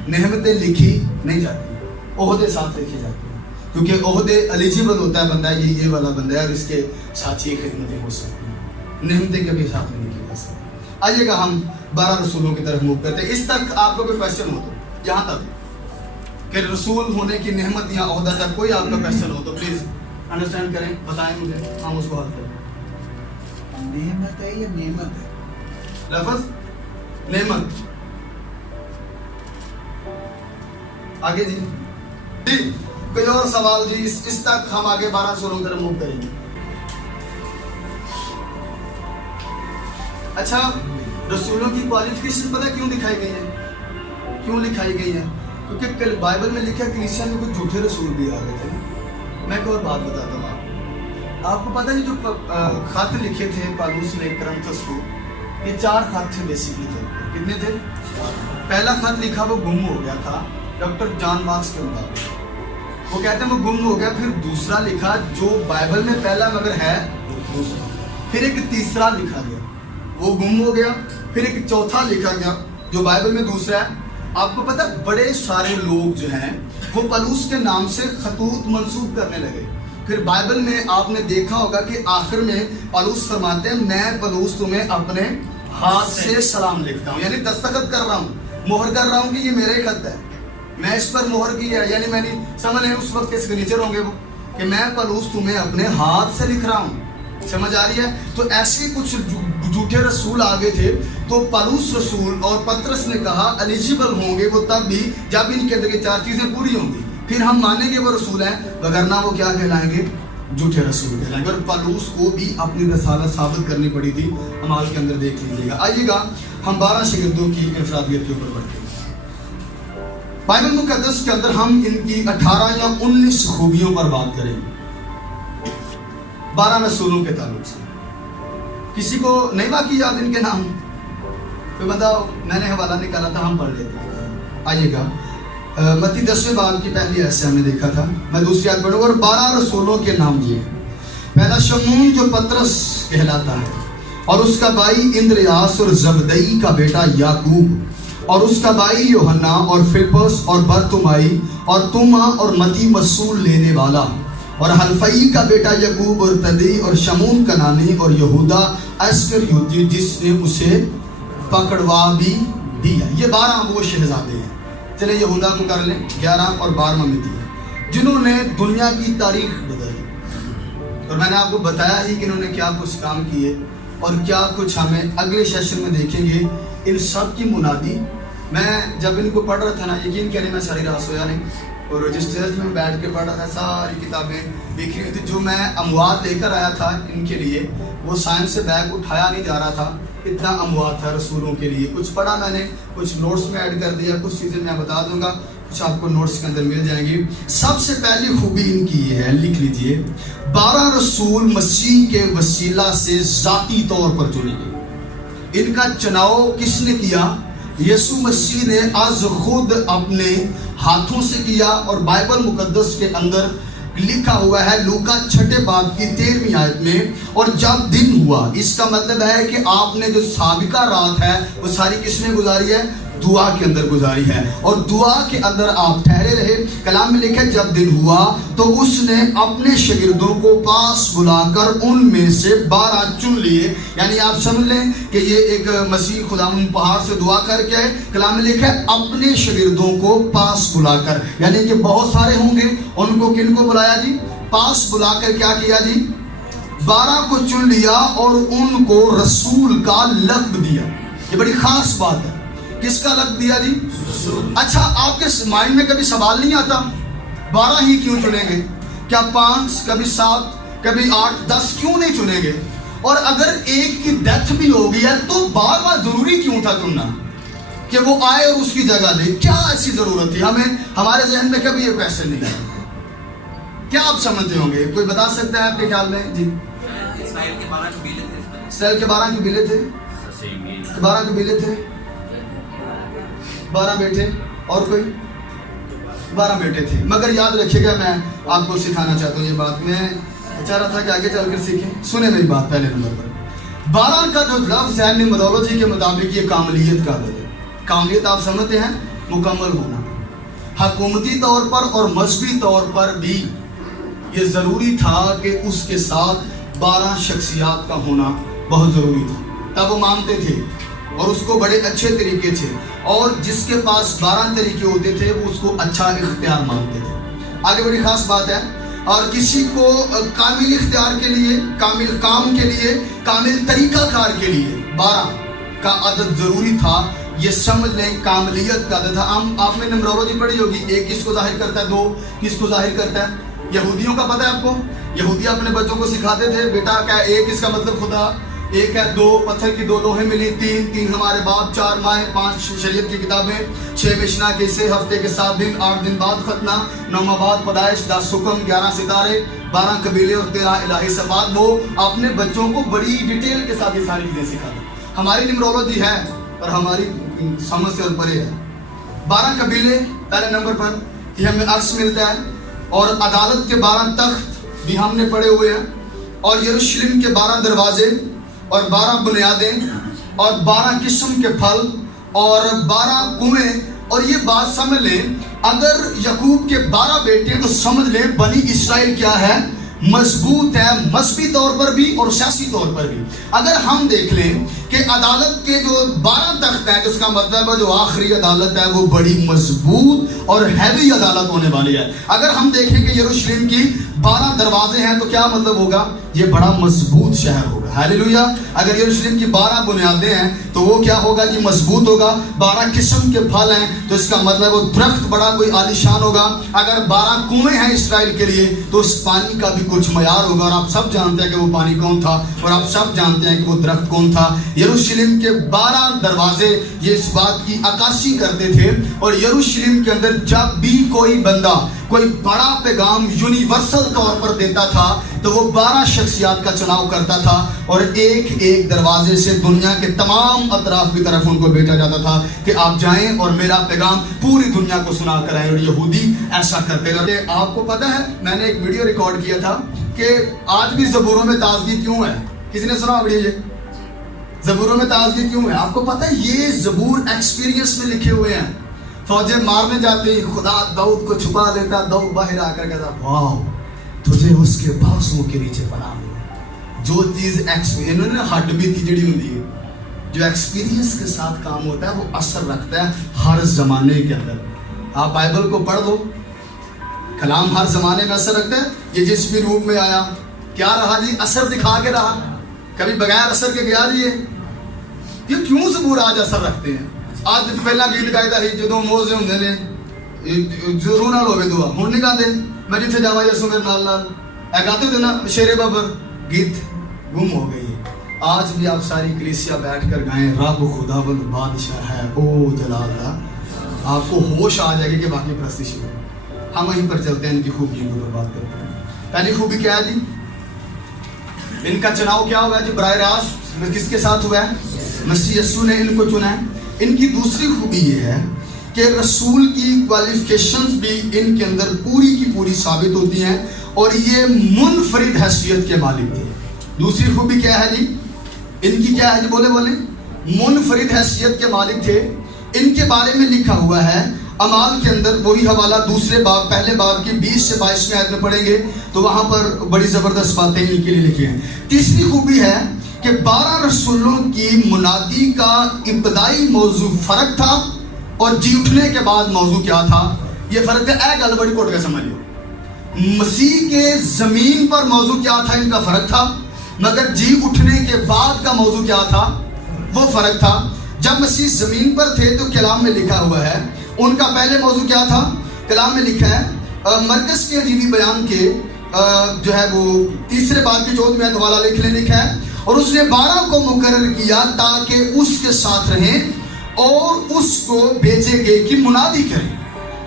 نعمتیں لکھی نہیں جاتی، عہدے ساتھ لکھی جاتی ہیں. کیونکہ عہدے ایلیجیبل ہوتا ہے بندہ، یہ والا بندہ ہے اور اس کے ساتھ یہ خدمتیں ہو سکتی ہیں. نعمتیں کبھی ساتھ نہیں لکھی جا سکتی. آئیے گا ہم 12 رسولوں کی طرف موو کرتے ہیں. اس تک آپ کو کوئی کوشچن ہو تو، یہاں تک کہ رسول ہونے کی نعمت یا عہدہ تک کوئی آپ کا کوشچن ہو تو پلیز انڈرسٹینڈ کریں، بتائیں مجھے، ہم اس کو حل کریں. نعمت ہے یا نعمت ہے؟ لفظ نعمت. آگے جی کوئی اور سوال جی؟ اس تک ہم آگے 12 رسولوں کی طرف موو کریں گے. اچھا، رسولوں کی کوالیفیکیشن پتہ کیوں دکھائی گئی ہے؟ کیوں لکھائی گئی ہے؟ کیونکہ بائبل میں لکھا کلیسیا میں کچھ جھوٹے رسول بھی آ گئے تھے. میں ایک اور بات بتاتا ہوں آپ کو پتہ ہے جو خط لکھے تھے پالوس نے کرنتھس کو، یہ 4 خط تھے بیسیکلی. تھے کتنے تھے؟ پہلا خط لکھا وہ گم ہو گیا تھا ڈاکٹر جان مارکس کے مطابق. وہ کہتے ہیں وہ گم ہو گیا. پھر دوسرا لکھا جو بائبل میں پہلا مگر ہے دوسرا. پھر ایک تیسرا لکھا گیا، وہ گم ہو گیا. پھر ایک چوتھا لکھا گیا جو بائبل میں دوسرا ہے. آپ کو پتہ بڑے سارے لوگ جو ہیں وہ پالوس کے نام سے خطوط منسوب کرنے لگے. پھر بائبل میں آپ نے دیکھا ہوگا کہ آخر میں پالوس فرماتے ہیں میں پالوس تمہیں اپنے ہاتھ سے سلام لکھتا ہوں، یعنی دستخط کر رہا ہوں، مہر کر رہا ہوں کہ یہ میرا ہی خط ہے، میں اس پر مہر کی ہے. یعنی میں نہیں سمجھ رہے اس وقت کے سگنیچر ہوں گے وہ کہ میں پالوس تمہیں اپنے ہاتھ سے لکھ رہا ہوں. سمجھ آ رہی ہے؟ تو ایسے کچھ جھوٹے رسول آگے تھے. تو پالوس رسول اور پترس نے کہا ایلیجیبل ہوں گے وہ تب بھی جب ان کے اندر یہ 4 چیزیں پوری ہوں گی، پھر ہم مانیں گے وہ رسول ہیں، وگرنہ وہ کیا کہلائیں گے؟ جھوٹے رسول کہلائیں گے. اور پالوس کو بھی اپنی رسالت ثابت کرنی پڑی تھی. اعمال کے اندر دیکھ لیجیے گا. آئیے گا ہم 12 شاگردوں کی انفرادیت کے اوپر بڑھتے ہیں. بائبل مقدس کے اندر ہم ان کی 18 یا 19 خوبیوں پر بات کریں گے 12 رسولوں کے تعلق سے. کسی کو نہیں باقی یاد ان کے نام؟ کوئی بندہ؟ میں نے حوالہ نکالا تھا، ہم پڑھ لیتے ہیں. آئیے گا متی 10ویں باب کی پہلی آیت سے ہم نے دیکھا تھا. میں دوسری آیت پڑھوں گا. اور 12 رسولوں کے نام دیے. پہلا شمعون جو پترس کہلاتا ہے، اور اس کا بھائی اندریاس اور زبدئی کا بیٹا یعقوب، اور اس کا بھائی یوحنا اور فلپس اور برتمائی اور توما اور متی مسول لینے والا، اور حلفئی کا بیٹا یعقوب اور تدی اور شمون کنانی اور یہودا اسکریوتی جس نے اسے پکڑوا بھی دیا. یہ 12 وہ شہزادے ہیں. چلے یہودا کو کر لیں، 11 اور 12 متی ہیں جنہوں نے دنیا کی تاریخ بدلی. اور میں نے آپ کو بتایا ہی کہ انہوں نے کیا کچھ کام کیے اور کیا کچھ ہمیں اگلے سیشن میں دیکھیں گے. ان سب کی منادی میں جب ان کو پڑھ رہا تھا نا، یقین کریں میں ساری رات سویا نہیں، اور رجسٹرز میں بیٹھ کے پڑھ رہا تھا. ساری کتابیں لکھی ہوئی تھی جو میں اموات لے کر آیا تھا ان کے لیے، وہ سائنس سے بیگ اٹھایا نہیں جا رہا تھا، اتنا اموات تھا رسولوں کے لیے. کچھ پڑھا میں نے، کچھ نوٹس میں ایڈ کر دیا، کچھ چیزیں میں بتا دوں گا، کچھ آپ کو نوٹس کے اندر مل جائیں گی. سب سے پہلی خوبی ان کی یہ ہے، لکھ لیجئے، 12 رسول مسیح کے وسیلہ سے ذاتی طور پر چنے گئے. ان کا چناؤ کس نے کیا؟ یسوع مسیح نے از خود اپنے ہاتھوں سے کیا. اور بائبل مقدس کے اندر لکھا ہوا ہے لوکا 6 باب کی 13ویں آیت میں، اور جب دن ہوا، اس کا مطلب ہے کہ آپ نے جو سابقہ رات ہے وہ ساری کس میں گزاری ہے؟ دعا کے اندر گزاری ہے. اور دعا کے اندر آپ ٹھہرے رہے. کلام میں لکھا جب دن ہوا تو اس نے اپنے شاگردوں کو پاس بلا کر ان میں سے 12 چن لیے. یعنی آپ سمجھ لیں کہ یہ ایک مسیح خداوند پہاڑ سے دعا کر کے آئے. کلام میں لکھا ہے اپنے شاگردوں کو پاس بلا کر، یعنی کہ بہت سارے ہوں گے، ان کو کن کو بلایا جی؟ پاس بلا کر کیا کیا جی؟ 12 کو چن لیا اور ان کو رسول کا لقب دیا. یہ بڑی خاص بات ہے. کس کا لقب دیا جی؟ اچھا، آپ کے مائنڈ میں کبھی سوال نہیں آتا 12 ہی کیوں چنیں گے؟ کیا 5 کبھی 7 کبھی 8 10 کیوں نہیں چنے گے؟ اور اگر ایک کی ڈیتھ بھی ہو گئی ہے تو بار بار ضروری کیوں تھا چننا کہ وہ آئے اور اس کی جگہ لے؟ کیا ایسی ضرورت تھی؟ ہمارے ذہن میں کبھی یہ کویسچن نہیں ہے. کیا آپ سمجھتے ہوں گے؟ کوئی بتا سکتا ہے آپ کے خیال میں؟ جی اسرائیل کے 12 قبیلے تھے. اسرائیل کے 12 قبیلے تھے. 12 قبیلے تھے, 12 بیٹے, اور کوئی 12 بیٹے تھے. مگر یاد رکھیے گا, میں آپ کو سکھانا چاہتا ہوں یہ بات. میں چاہ رہا تھا کہ آگے چل کر سیکھیں. سنیں میری بات. پہلے نمبر پر 12 کا جو لفظ ہے نیومرولوجی کے مطابق یہ کاملیت کا عدد ہے. کاملیت آپ سمجھتے ہیں مکمل ہونا. حکومتی طور پر اور مذہبی طور پر بھی یہ ضروری تھا کہ اس کے ساتھ 12 شخصیات کا ہونا بہت ضروری تھا. تب وہ مانتے تھے اور اس کو بڑے اچھے طریقے تھے, اور جس کے پاس 12 طریقے ہوتے تھے وہ اس کو اچھا اختیار مانتے تھے. آگے بڑی خاص بات ہے. اور کسی کو کامل اختیار کے لیے, کامل کام کے لیے, کامل طریقہ کار کے لیے 12 کا عدد ضروری تھا. یہ سمجھ لیں کاملیت کا عدد تھا. آپ نے نمبرولوجی پڑھی ہوگی. 1 کس کو ظاہر کرتا ہے؟ 2 کس کو ظاہر کرتا ہے؟ یہودیوں کا پتہ ہے آپ کو؟ یہودی اپنے بچوں کو سکھاتے تھے بیٹا کیا 1 اس کا مطلب خدا, 1 ہے 2 پتھر کی 2 لوہیں ملی, 3 ہمارے باپ, 4 مائیں, 5 شریعت کی کتابیں, 6 مشنا کے حصے, ہفتے کے 7 دن, 8 دن بعد ختنہ, 9 بعد پیدائش, 10 حکم, 11 ستارے, 12 قبیلے اور 13 الہی صفات. وہ اپنے بچوں کو بڑی ڈیٹیل کے ساتھ یہ ساری چیزیں سکھاتے. ہماری نیومرولوجی ہے پر ہماری سمجھ سے اور پرے ہے. 12 قبیلے پہلے نمبر پر یہ ہمیں عکس ملتا ہے, اور عدالت کے 12 تخت بھی ہم نے پڑھے ہوئے ہیں, اور یروشلم کے 12 دروازے, اور 12 بنیادیں, اور 12 قسم کے پھل, اور 12 کنویں. اور یہ بات سمجھ لیں, اگر یعقوب کے 12 بیٹے تو سمجھ لیں بنی اسرائیل کیا ہے, مضبوط ہے, مذہبی طور پر بھی اور سیاسی طور پر بھی. اگر ہم دیکھ لیں کہ عدالت کے جو 12 تخت ہیں, جس کا مطلب ہے جو آخری عدالت ہے وہ بڑی مضبوط اور ہیوی عدالت ہونے والی ہے. اگر ہم دیکھیں کہ یروشلم کی 12 دروازے ہیں تو کیا مطلب ہوگا؟ یہ بڑا مضبوط شہر ہوگا. ہیلیلویا. اگر یروشلم کی 12 بنیادیں ہیں تو وہ کیا ہوگا جی؟ مضبوط ہوگا. 12 قسم کے پھل ہیں تو اس کا مطلب وہ درخت بڑا کوئی عالیشان ہوگا. اگر 12 کنویں ہیں اسرائیل کے لیے تو اس پانی کا بھی کچھ معیار ہوگا, اور آپ سب جانتے ہیں کہ وہ پانی کون تھا, اور آپ سب جانتے ہیں کہ وہ درخت کون تھا. یروشلم کے 12 دروازے یہ اس بات کی عکاسی کرتے تھے, اور یروشلم کے اندر جب بھی کوئی بندہ کوئی بڑا پیغام یونیورسل طور پر دیتا تھا تو وہ 12 شخصیات کا چناؤ کرتا تھا, اور ایک ایک دروازے سے دنیا کے تمام اطراف کی طرف ان کو بھیجا جاتا تھا کہ آپ جائیں اور میرا پیغام پوری دنیا کو سنا کر آئیں. اور یہودی ایسا کرتے رہتے. آپ کو پتہ ہے میں نے ایک ویڈیو ریکارڈ کیا تھا کہ آج بھی زبوروں میں تازگی کیوں ہے. کسی نے سنا ویڈیو یہ زبوروں میں تازگی کیوں ہے؟ آپ کو پتہ ہے یہ زبور ایکسپیرینس میں لکھے ہوئے ہیں. فوجیں مارنے جاتی, خدا داؤد کو چھپا لیتا, داؤد باہر آ کر کہتا واو تجھے اس کے بازوں کے نیچے پناہ ملی. جو چیز انہوں نے ہڈ بیتی جڑی ہوتی ہے, جو ایکسپیرینس کے ساتھ کام ہوتا ہے وہ اثر رکھتا ہے ہر زمانے کے اندر. آپ بائبل کو پڑھ لو, کلام ہر زمانے میں اثر رکھتا ہے. یہ جس بھی روپ میں آیا کیا رہا جی؟ اثر دکھا کے رہا, کبھی بغیر اثر کے گیا جی. یہ کیوں زبور آج اثر رکھتے ہیں؟ آج پہلا گیت گائیدا ہی جدوں موزے ہوندے نے ضرور نال ہوے دعا, ہن نہیں گاندے میں جتھے جاواں یسو میرے نال نال اے گاتے تھے نا شیر بابر. گیت گم ہو گئی ہے. آج بھی آپ ساری کلیسیا بیٹھ کر گائیں رب خداوند بادشاہ ہے او جلال اللہ, آپ کو ہوش آ جائے گی کہ باقی پرستی شروع. ہم وہیں پر چلتے ہیں ان کی خوبیوں کو بات کرتے ہیں. پہلی خوبی کیا ہے جی؟ ان کا چناؤ کیا ہوا ہے جی؟ براہ راست کس کے ساتھ ہوا ہے؟ مسیح یسوع نے ان کو چنا ہے. ان کی دوسری خوبی یہ ہے کہ رسول کی کوالیفیکیشنز بھی ان کے اندر پوری کی پوری ثابت ہوتی ہیں, اور یہ منفرد حیثیت کے مالک تھے. دوسری خوبی کیا ہے جی ان کی؟ کیا ہے جی؟ بولے منفرد حیثیت کے مالک تھے. ان کے بارے میں لکھا ہوا ہے اعمال کے اندر, وہی حوالہ دوسرے باب پہلے باب کی 20 سے 22 میں آیت میں پڑھیں گے تو وہاں پر بڑی زبردست باتیں ان کے لیے لکھی ہیں. تیسری خوبی ہے کہ 12 رسولوں کی منادی کا ابتدائی موضوع فرق تھا, اور جی اٹھنے کے بعد موضوع کیا تھا؟ یہ فرق ہے. اے گل بڑی کوٹ کے سمجھ لو, مسیح کے زمین پر موضوع کیا تھا ان کا فرق تھا, مگر جی اٹھنے کے بعد کا موضوع کیا تھا وہ فرق تھا. جب مسیح زمین پر تھے تو کلام میں لکھا ہوا ہے ان کا پہلے موضوع کیا تھا؟ کلام میں لکھا ہے مرکز کے عجیبی بیان کے جو ہے وہ تیسرے باب کی 14ویں آیت والا لکھا ہے اور اس نے 12 کو مقرر کیا تاکہ اس کے ساتھ رہیں اور اس کو بھیجے گئے کی منادی کریں.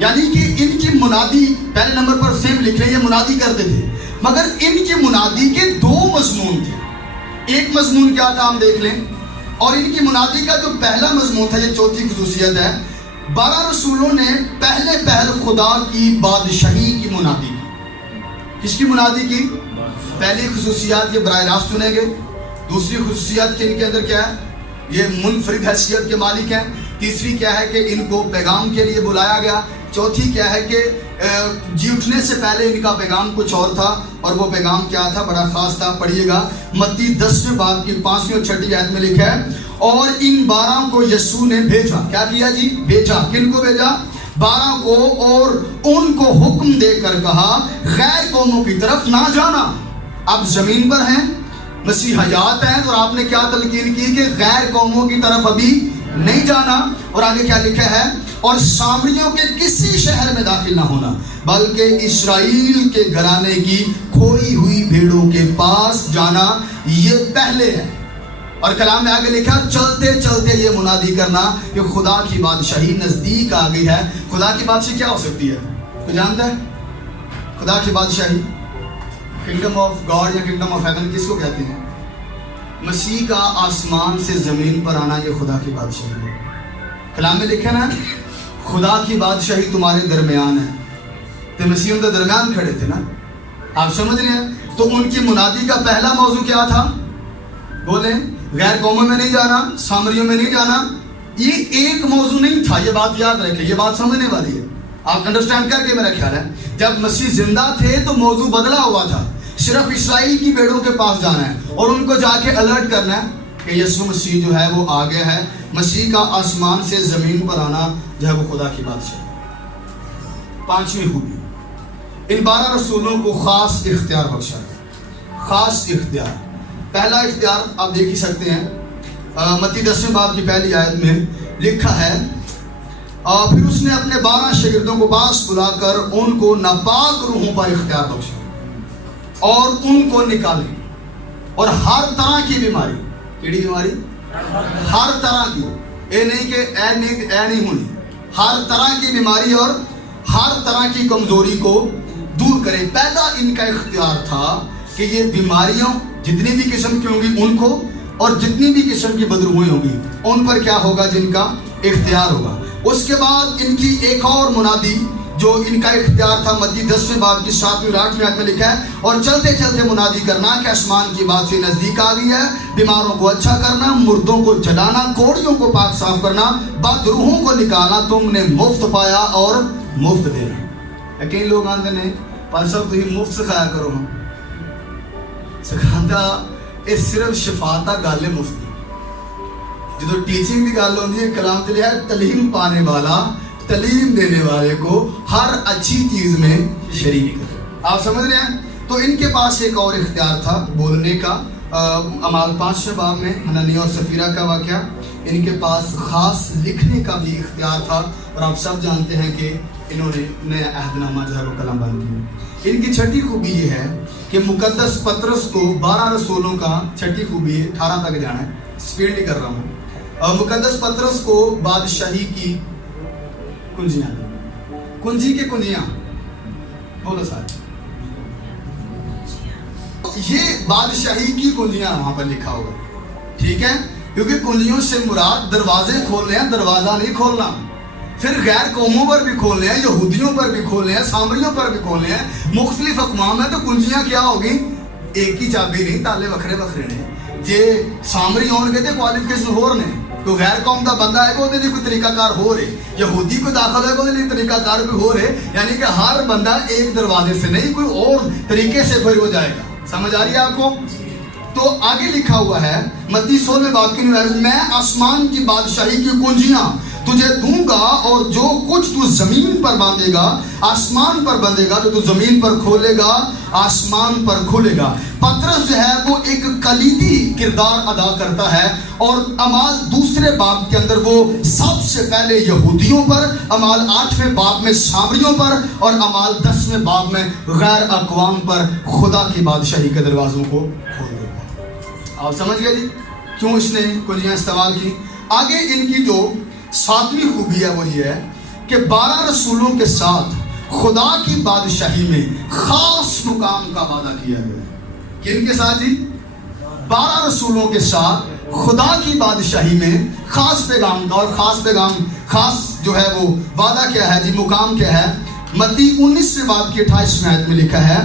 یعنی کہ ان کی منادی پہلے نمبر پر سیم لکھ رہے ہیں، یہ منادی کرتے تھے، مگر ان کی منادی کے 2 مضمون تھے. ایک مضمون کیا تھا ہم دیکھ لیں، اور ان کی منادی کا جو پہلا مضمون تھا، یہ چوتھی خصوصیت ہے، 12 رسولوں نے پہل خدا کی بادشاہی کی منادی کی. کس کی منادی کی؟ پہلی خصوصیات یہ براہ راست چنے گئے. دوسری خصوصیات کہ ان کے اندر کیا ہے، یہ منفرد حیثیت کے مالک ہیں. تیسری کیا ہے کہ ان کو پیغام کے لیے بلایا گیا. چوتھی کیا ہے کہ جی اٹھنے سے پہلے ان کا پیغام کچھ اور تھا، اور وہ پیغام کیا تھا؟ بڑا خاص تھا. پڑھیے گا متی 10ویں باب کی 5ویں اور 6ٹھی آیت میں لکھا ہے، اور ان 12 کو یسوع نے بھیجا. کیا کیا جی؟ بھیجا. کن کو بھیجا؟ 12 کو. اور ان کو حکم دے کر کہا غیر قوموں کی طرف نہ جانا. اب زمین پر ہیں، مسیح حیات ہیں، اور آپ نے کیا تلقین کی کہ غیر قوموں کی طرف ابھی نہیں جانا. اور آگے کیا لکھا ہے؟ اور سامریوں کے کسی شہر میں داخل نہ ہونا، بلکہ اسرائیل کے گھرانے کی کھوئی ہوئی بھیڑوں کے پاس جانا یہ پہلے ہے. اور کلام میں آگے لکھا چلتے چلتے یہ منادی کرنا کہ خدا کی بادشاہی نزدیک آ گئی ہے. خدا کی بادشاہی کیا ہو سکتی ہے؟ کوئی جانتا ہے؟ خدا کی بادشاہی، کنگڈم آف گاڈ یا کنگڈم آف ہیون کس کو کہتے ہیں؟ مسیح کا آسمان سے زمین پر آنا، یہ خدا کی بادشاہی ہے. کلام میں لکھا نا خدا کی بادشاہی تمہارے درمیان ہے. تو مسیح ان کے درمیان کھڑے تھے نا، آپ سمجھ رہے ہیں؟ تو ان کی منادی کا پہلا موضوع کیا تھا؟ بولیں. غیر قوموں میں نہیں جانا، سامریوں میں نہیں جانا. یہ ایک موضوع نہیں تھا، یہ بات یاد رکھیں، یہ بات سمجھنے والی ہے. آپ انڈرسٹینڈ کر کے میرا خیال ہے جب مسیح زندہ تھے تو موضوع بدلا ہوا تھا. صرف اسرائیل کی بھیڑوں کے پاس جانا ہے اور ان کو جا کے الرٹ کرنا ہے کہ یسوع مسیح جو ہے وہ آ گیا ہے. مسیح کا آسمان سے زمین پر آنا جو ہے وہ خدا کی بات ہے. 5ویں خوبی، ان 12 رسولوں کو خاص اختیار بخشا ہے. خاص اختیار. پہلا اختیار آپ دیکھ ہی سکتے ہیں، متی 10ویں باب کی پہلی آیت میں لکھا ہے، پھر اس نے اپنے 12 شاگردوں کو پاس بلا کر ان کو ناپاک روحوں پر اختیار بخشا اور ان کو نکالے اور ہر طرح کی بیماری. کیڑی بیماری؟ ہر طرح کی. اے نہیں کہ اے نہیں ہونی، ہر طرح کی بیماری اور ہر طرح کی کمزوری کو دور کرے. پہلا ان کا اختیار تھا کہ یہ بیماریاں جتنی بھی قسم کی ہوں گی ان کو، اور جتنی بھی قسم کی بدروہیں ہوں گی ان پر کیا ہوگا؟ جن کا اختیار ہوگا. اس کے بعد ان کی ایک اور منادی جو ان کا اختیار تھا، متی 10ویں باب کی 7ویں اور 8ویں آیت میں لکھا ہے، اور چلتے چلتے منادی کرنا کہ آسمان کی بات سے نزدیک آ گئی ہے. بیماروں کو اچھا کرنا، مردوں کو جلانا، کوڑیوں کو پاک صاف کرنا، بد روحوں کو نکالنا. تم نے مفت پایا اور مفت دینا. کئی لوگ آتے ہیں پر سب تھی مفت سکھایا کرو. ہم سکھاتا یہ صرف شفاعت گل ہے مفت. جدو ٹیچنگ کی گل ہوتی ہے کلام سے ہے تعلیم پانے والا تعلیم دینے والے کو ہر اچھی چیز میں شریک کرے. آپ سمجھ رہے ہیں؟ تو ان کے پاس ایک اور اختیار تھا بولنے کا. اعمال 5ویں باب میں حنانیہ اور سفیرہ کا واقعہ. ان کے پاس خاص لکھنے کا بھی اختیار تھا، اور آپ سب جانتے ہیں کہ انہوں نے نیا عہد نامہ جو ہے وہ قلم بند کیا. ان کی 6ٹھی خوبی یہ ہے کہ مقدس پطرس کو 12 رسولوں کا 6ٹھی خوبی ہے، 18 تک جانا ہے، اسپیڈ نہیں کر رہا ہوں. مقدس پطرس کو بادشاہی کی کنجیاں، کنجی کے کنجیاں بولو ساتھ، یہ بادشاہی کی کنجیاں وہاں پر لکھا ہوگا. ٹھیک ہے، کیونکہ کنجیوں سے مراد دروازے کھولنے ہیں، دروازہ نہیں کھولنا. پھر غیر قوموں پر بھی کھولنے ہیں، یہودیوں پر بھی کھولنے ہیں، سامریوں پر بھی کھولنے ہیں. مختلف اقوام ہیں تو کنجیاں کیا ہوگی؟ ایک ہی چابی نہیں، تالے وکھرے وکھرے نے. جے سامری ہون گے تو کوالیفیکیشن ہور نے. کوئی غیر قوم کا بندہ ہے کوئی کوئی طریقہ کار ہو رہے، یہودی کو داخل ہے کوئی طریقہ کار بھی ہو رہے. یعنی کہ ہر بندہ ایک دروازے سے نہیں، کوئی اور طریقے سے پھر ہو جائے گا. سمجھ آ رہی ہے آپ کو؟ تو آگے لکھا ہوا ہے متی 16ویں باب کی، میں آسمان کی بادشاہی کی کنجیاں تجھے دوں گا اور جو کچھ تو زمین پر باندھے گا آسمان پر بندھے گا، جو تو زمین پر کھولے گا آسمان پر کھولے گا۔ پطرس جو ہے وہ ایک کلیدی کردار ادا کرتا ہے، اور اعمال دوسرے باب کے اندر وہ سب سے پہلے یہودیوں پر، اعمال 8ویں باب میں سامریوں پر، اور اعمال 10ویں باب میں غیر اقوام پر خدا کی بادشاہی کے دروازوں کو کھول دیتا۔ آپ سمجھ گئے جی کیوں اس نے کنجیاں استعمال کی؟ آگے ان کی جو 7ویں خوبی ہے وہ یہ ہے کہ 12 رسولوں کے ساتھ خدا کی بادشاہی میں خاص مقام کا وعدہ کیا گیا ہے۔ کن کے ساتھ جی؟ 12 رسولوں کے ساتھ خدا کی بادشاہی میں خاص پیغام کا، اور خاص جو ہے وہ وعدہ کیا ہے جی، مقام کیا ہے؟ متی 19 باب کی 28 آیت میں لکھا ہے،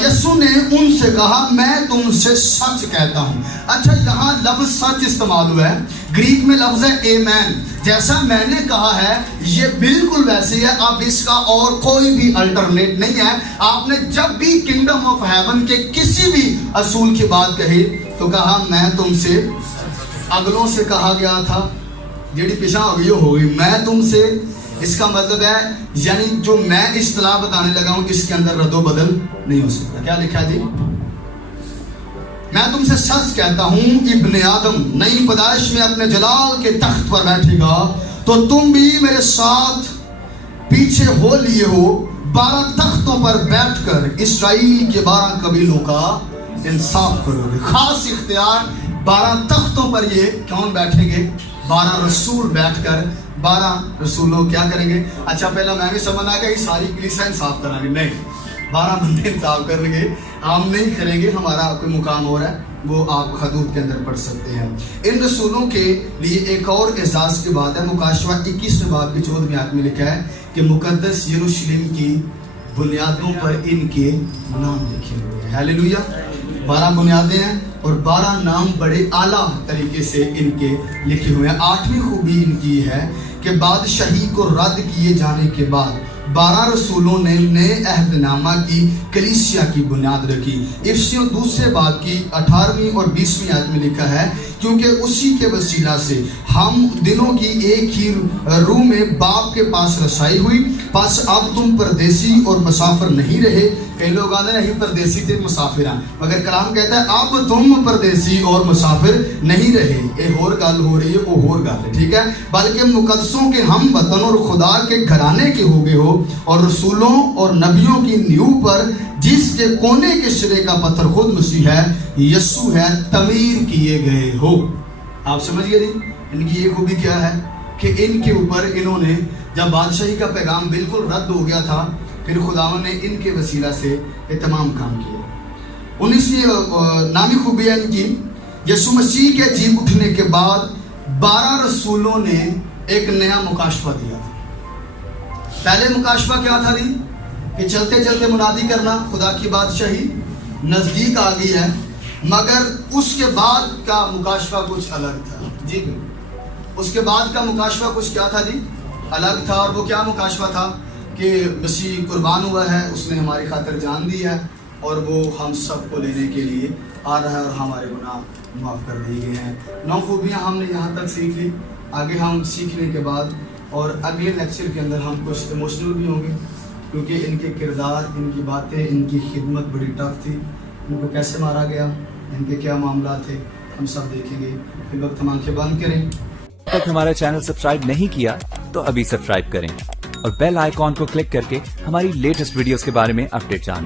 یسوع نے ان سے کہا میں تم سے سچ کہتا ہوں۔ اچھا یہاں لفظ سچ استعمال ہوا ہے، گریک میں لفظ ہے ایمین، جیسا میں نے کہا ہے یہ بالکل ویسے ہی ہے، اب اس کا اور کوئی بھی الٹرنیٹ نہیں ہے۔ آپ نے جب بھی کنگڈم آف ہیون کے کسی بھی اصول کی بات کہی تو کہا میں تم سے، اگلوں سے کہا گیا تھا جیڑی پیشہ ہو گئی ہو گئی، میں تم سے، اس کا مطلب ہے یعنی جو میں اصطلاح بتانے لگا ہوں اس کے اندر رد و بدل نہیں ہو سکتا۔ کیا لکھا ہے جی؟ میں تم سے سچ کہتا ہوں ابن آدم نئی پیدائش میں اپنے جلال کے تخت پر بیٹھے گا تو تم بھی میرے ساتھ پیچھے ہو لیے ہو 12 تختوں پر بیٹھ کر اسرائیل کے 12 قبیلوں کا انصاف کرو گے۔ خاص اختیار 12 تختوں پر یہ کون بیٹھیں گے؟ 12 رسول بیٹھ کر 12 رسولوں کیا کریں گے؟ اچھا پہلا میں بھی سمجھ آ گیا کہ ساری کلیسا انصاف کریں گے، نہیں، 12 بندے انصاف کریں گے، ہم نہیں کریں گے، ہمارا کوئی مقام ہو رہا ہے وہ آپ حدود کے اندر پڑھ سکتے ہیں۔ ان رسولوں کے لیے ایک اور اعزاز کی بات ہے، مکاشفہ 21 باب کی 14 آیت میں لکھا ہے کہ مقدس یروشلم کی بنیادوں پر ان کے نام لکھے ہوئے ہیں۔ ہیلیلویا! 12 بنیادیں ہیں اور 12 نام بڑے اعلیٰ طریقے سے ان کے لکھے ہوئے ہیں۔ 8ویں خوبی ان کی ہے کہ بادشاہی کو رد کیے جانے کے بعد 12 رسولوں نے نئے عہد نامہ کی کلیسیا کی بنیاد رکھی۔ افسیوں 2 باب کی 18ویں اور 20ویں آیت میں لکھا ہے کیونکہ اسی کے وسیلہ سے ہم دنوں کی ایک ہی روح میں باپ کے پاس رسائی ہوئی، پس اب تم پردیسی اور مسافر نہیں رہے۔ کئی لوگ آتے ہیں نہیں پردیسی تھے مسافر ہیں، مگر کلام کہتا ہے اب تم پردیسی اور مسافر نہیں رہے۔ ایک اور گل ہو رہی ہے، وہ اور گل ہے، ٹھیک ہے، بلکہ مقدسوں کے ہم وطن اور خدا کے گھرانے کے ہو گئے ہو، اور رسولوں اور نبیوں کی نیو پر جس کے کونے کے سرے کا پتھر خود مسیح ہے، یسوع ہے، تعمیر کیے گئے ہو۔ آپ سمجھ گئے جی ان کی یہ خوبی کیا ہے کہ ان کے اوپر انہوں نے جب بادشاہی کا پیغام بالکل رد ہو گیا تھا پھر خداوند نے ان کے وسیلہ سے یہ تمام کام کیے۔ 19ویں نامی خوبی ہے ان کی، یسوع مسیح کے جی اٹھنے کے بعد 12 رسولوں نے ایک نیا مکاشفہ دیا تھا۔ پہلے مکاشفہ کیا تھا جی؟ کہ چلتے چلتے منادی کرنا خدا کی بادشاہی نزدیک آ گئی ہے، مگر اس کے بعد کا مکاشفہ کچھ الگ تھا جی۔ اس کے بعد کا مکاشفہ کچھ کیا تھا جی؟ الگ تھا، اور وہ کیا مکاشفہ تھا کہ مسیح قربان ہوا ہے، اس نے ہماری خاطر جان دی ہے، اور وہ ہم سب کو لینے کے لیے آ رہا ہے، اور ہمارے گناہ معاف کر دیے گئے ہیں۔ 9 خوبیاں ہم نے یہاں تک سیکھ لی۔ آگے ہم سیکھنے کے بعد اور اگلے لیکچر کے اندر ہم کچھ ایموشنل بھی ہوں گے، کیونکہ ان کے کردار، ان کی باتیں، ان کی خدمت بڑی ٹف تھی۔ ان کو کیسے مارا گیا، ان کے کیا معاملات تھے، ہم سب دیکھیں گے۔ پھر وقت ہم آنکھیں بند کریں۔ اب تک ہمارا چینل سبسکرائب نہیں کیا تو ابھی سبسکرائب کریں اور بیل آئیکن کو کلک کر کے ہماری لیٹسٹ ویڈیوز کے بارے میں اپڈیٹ جانیں۔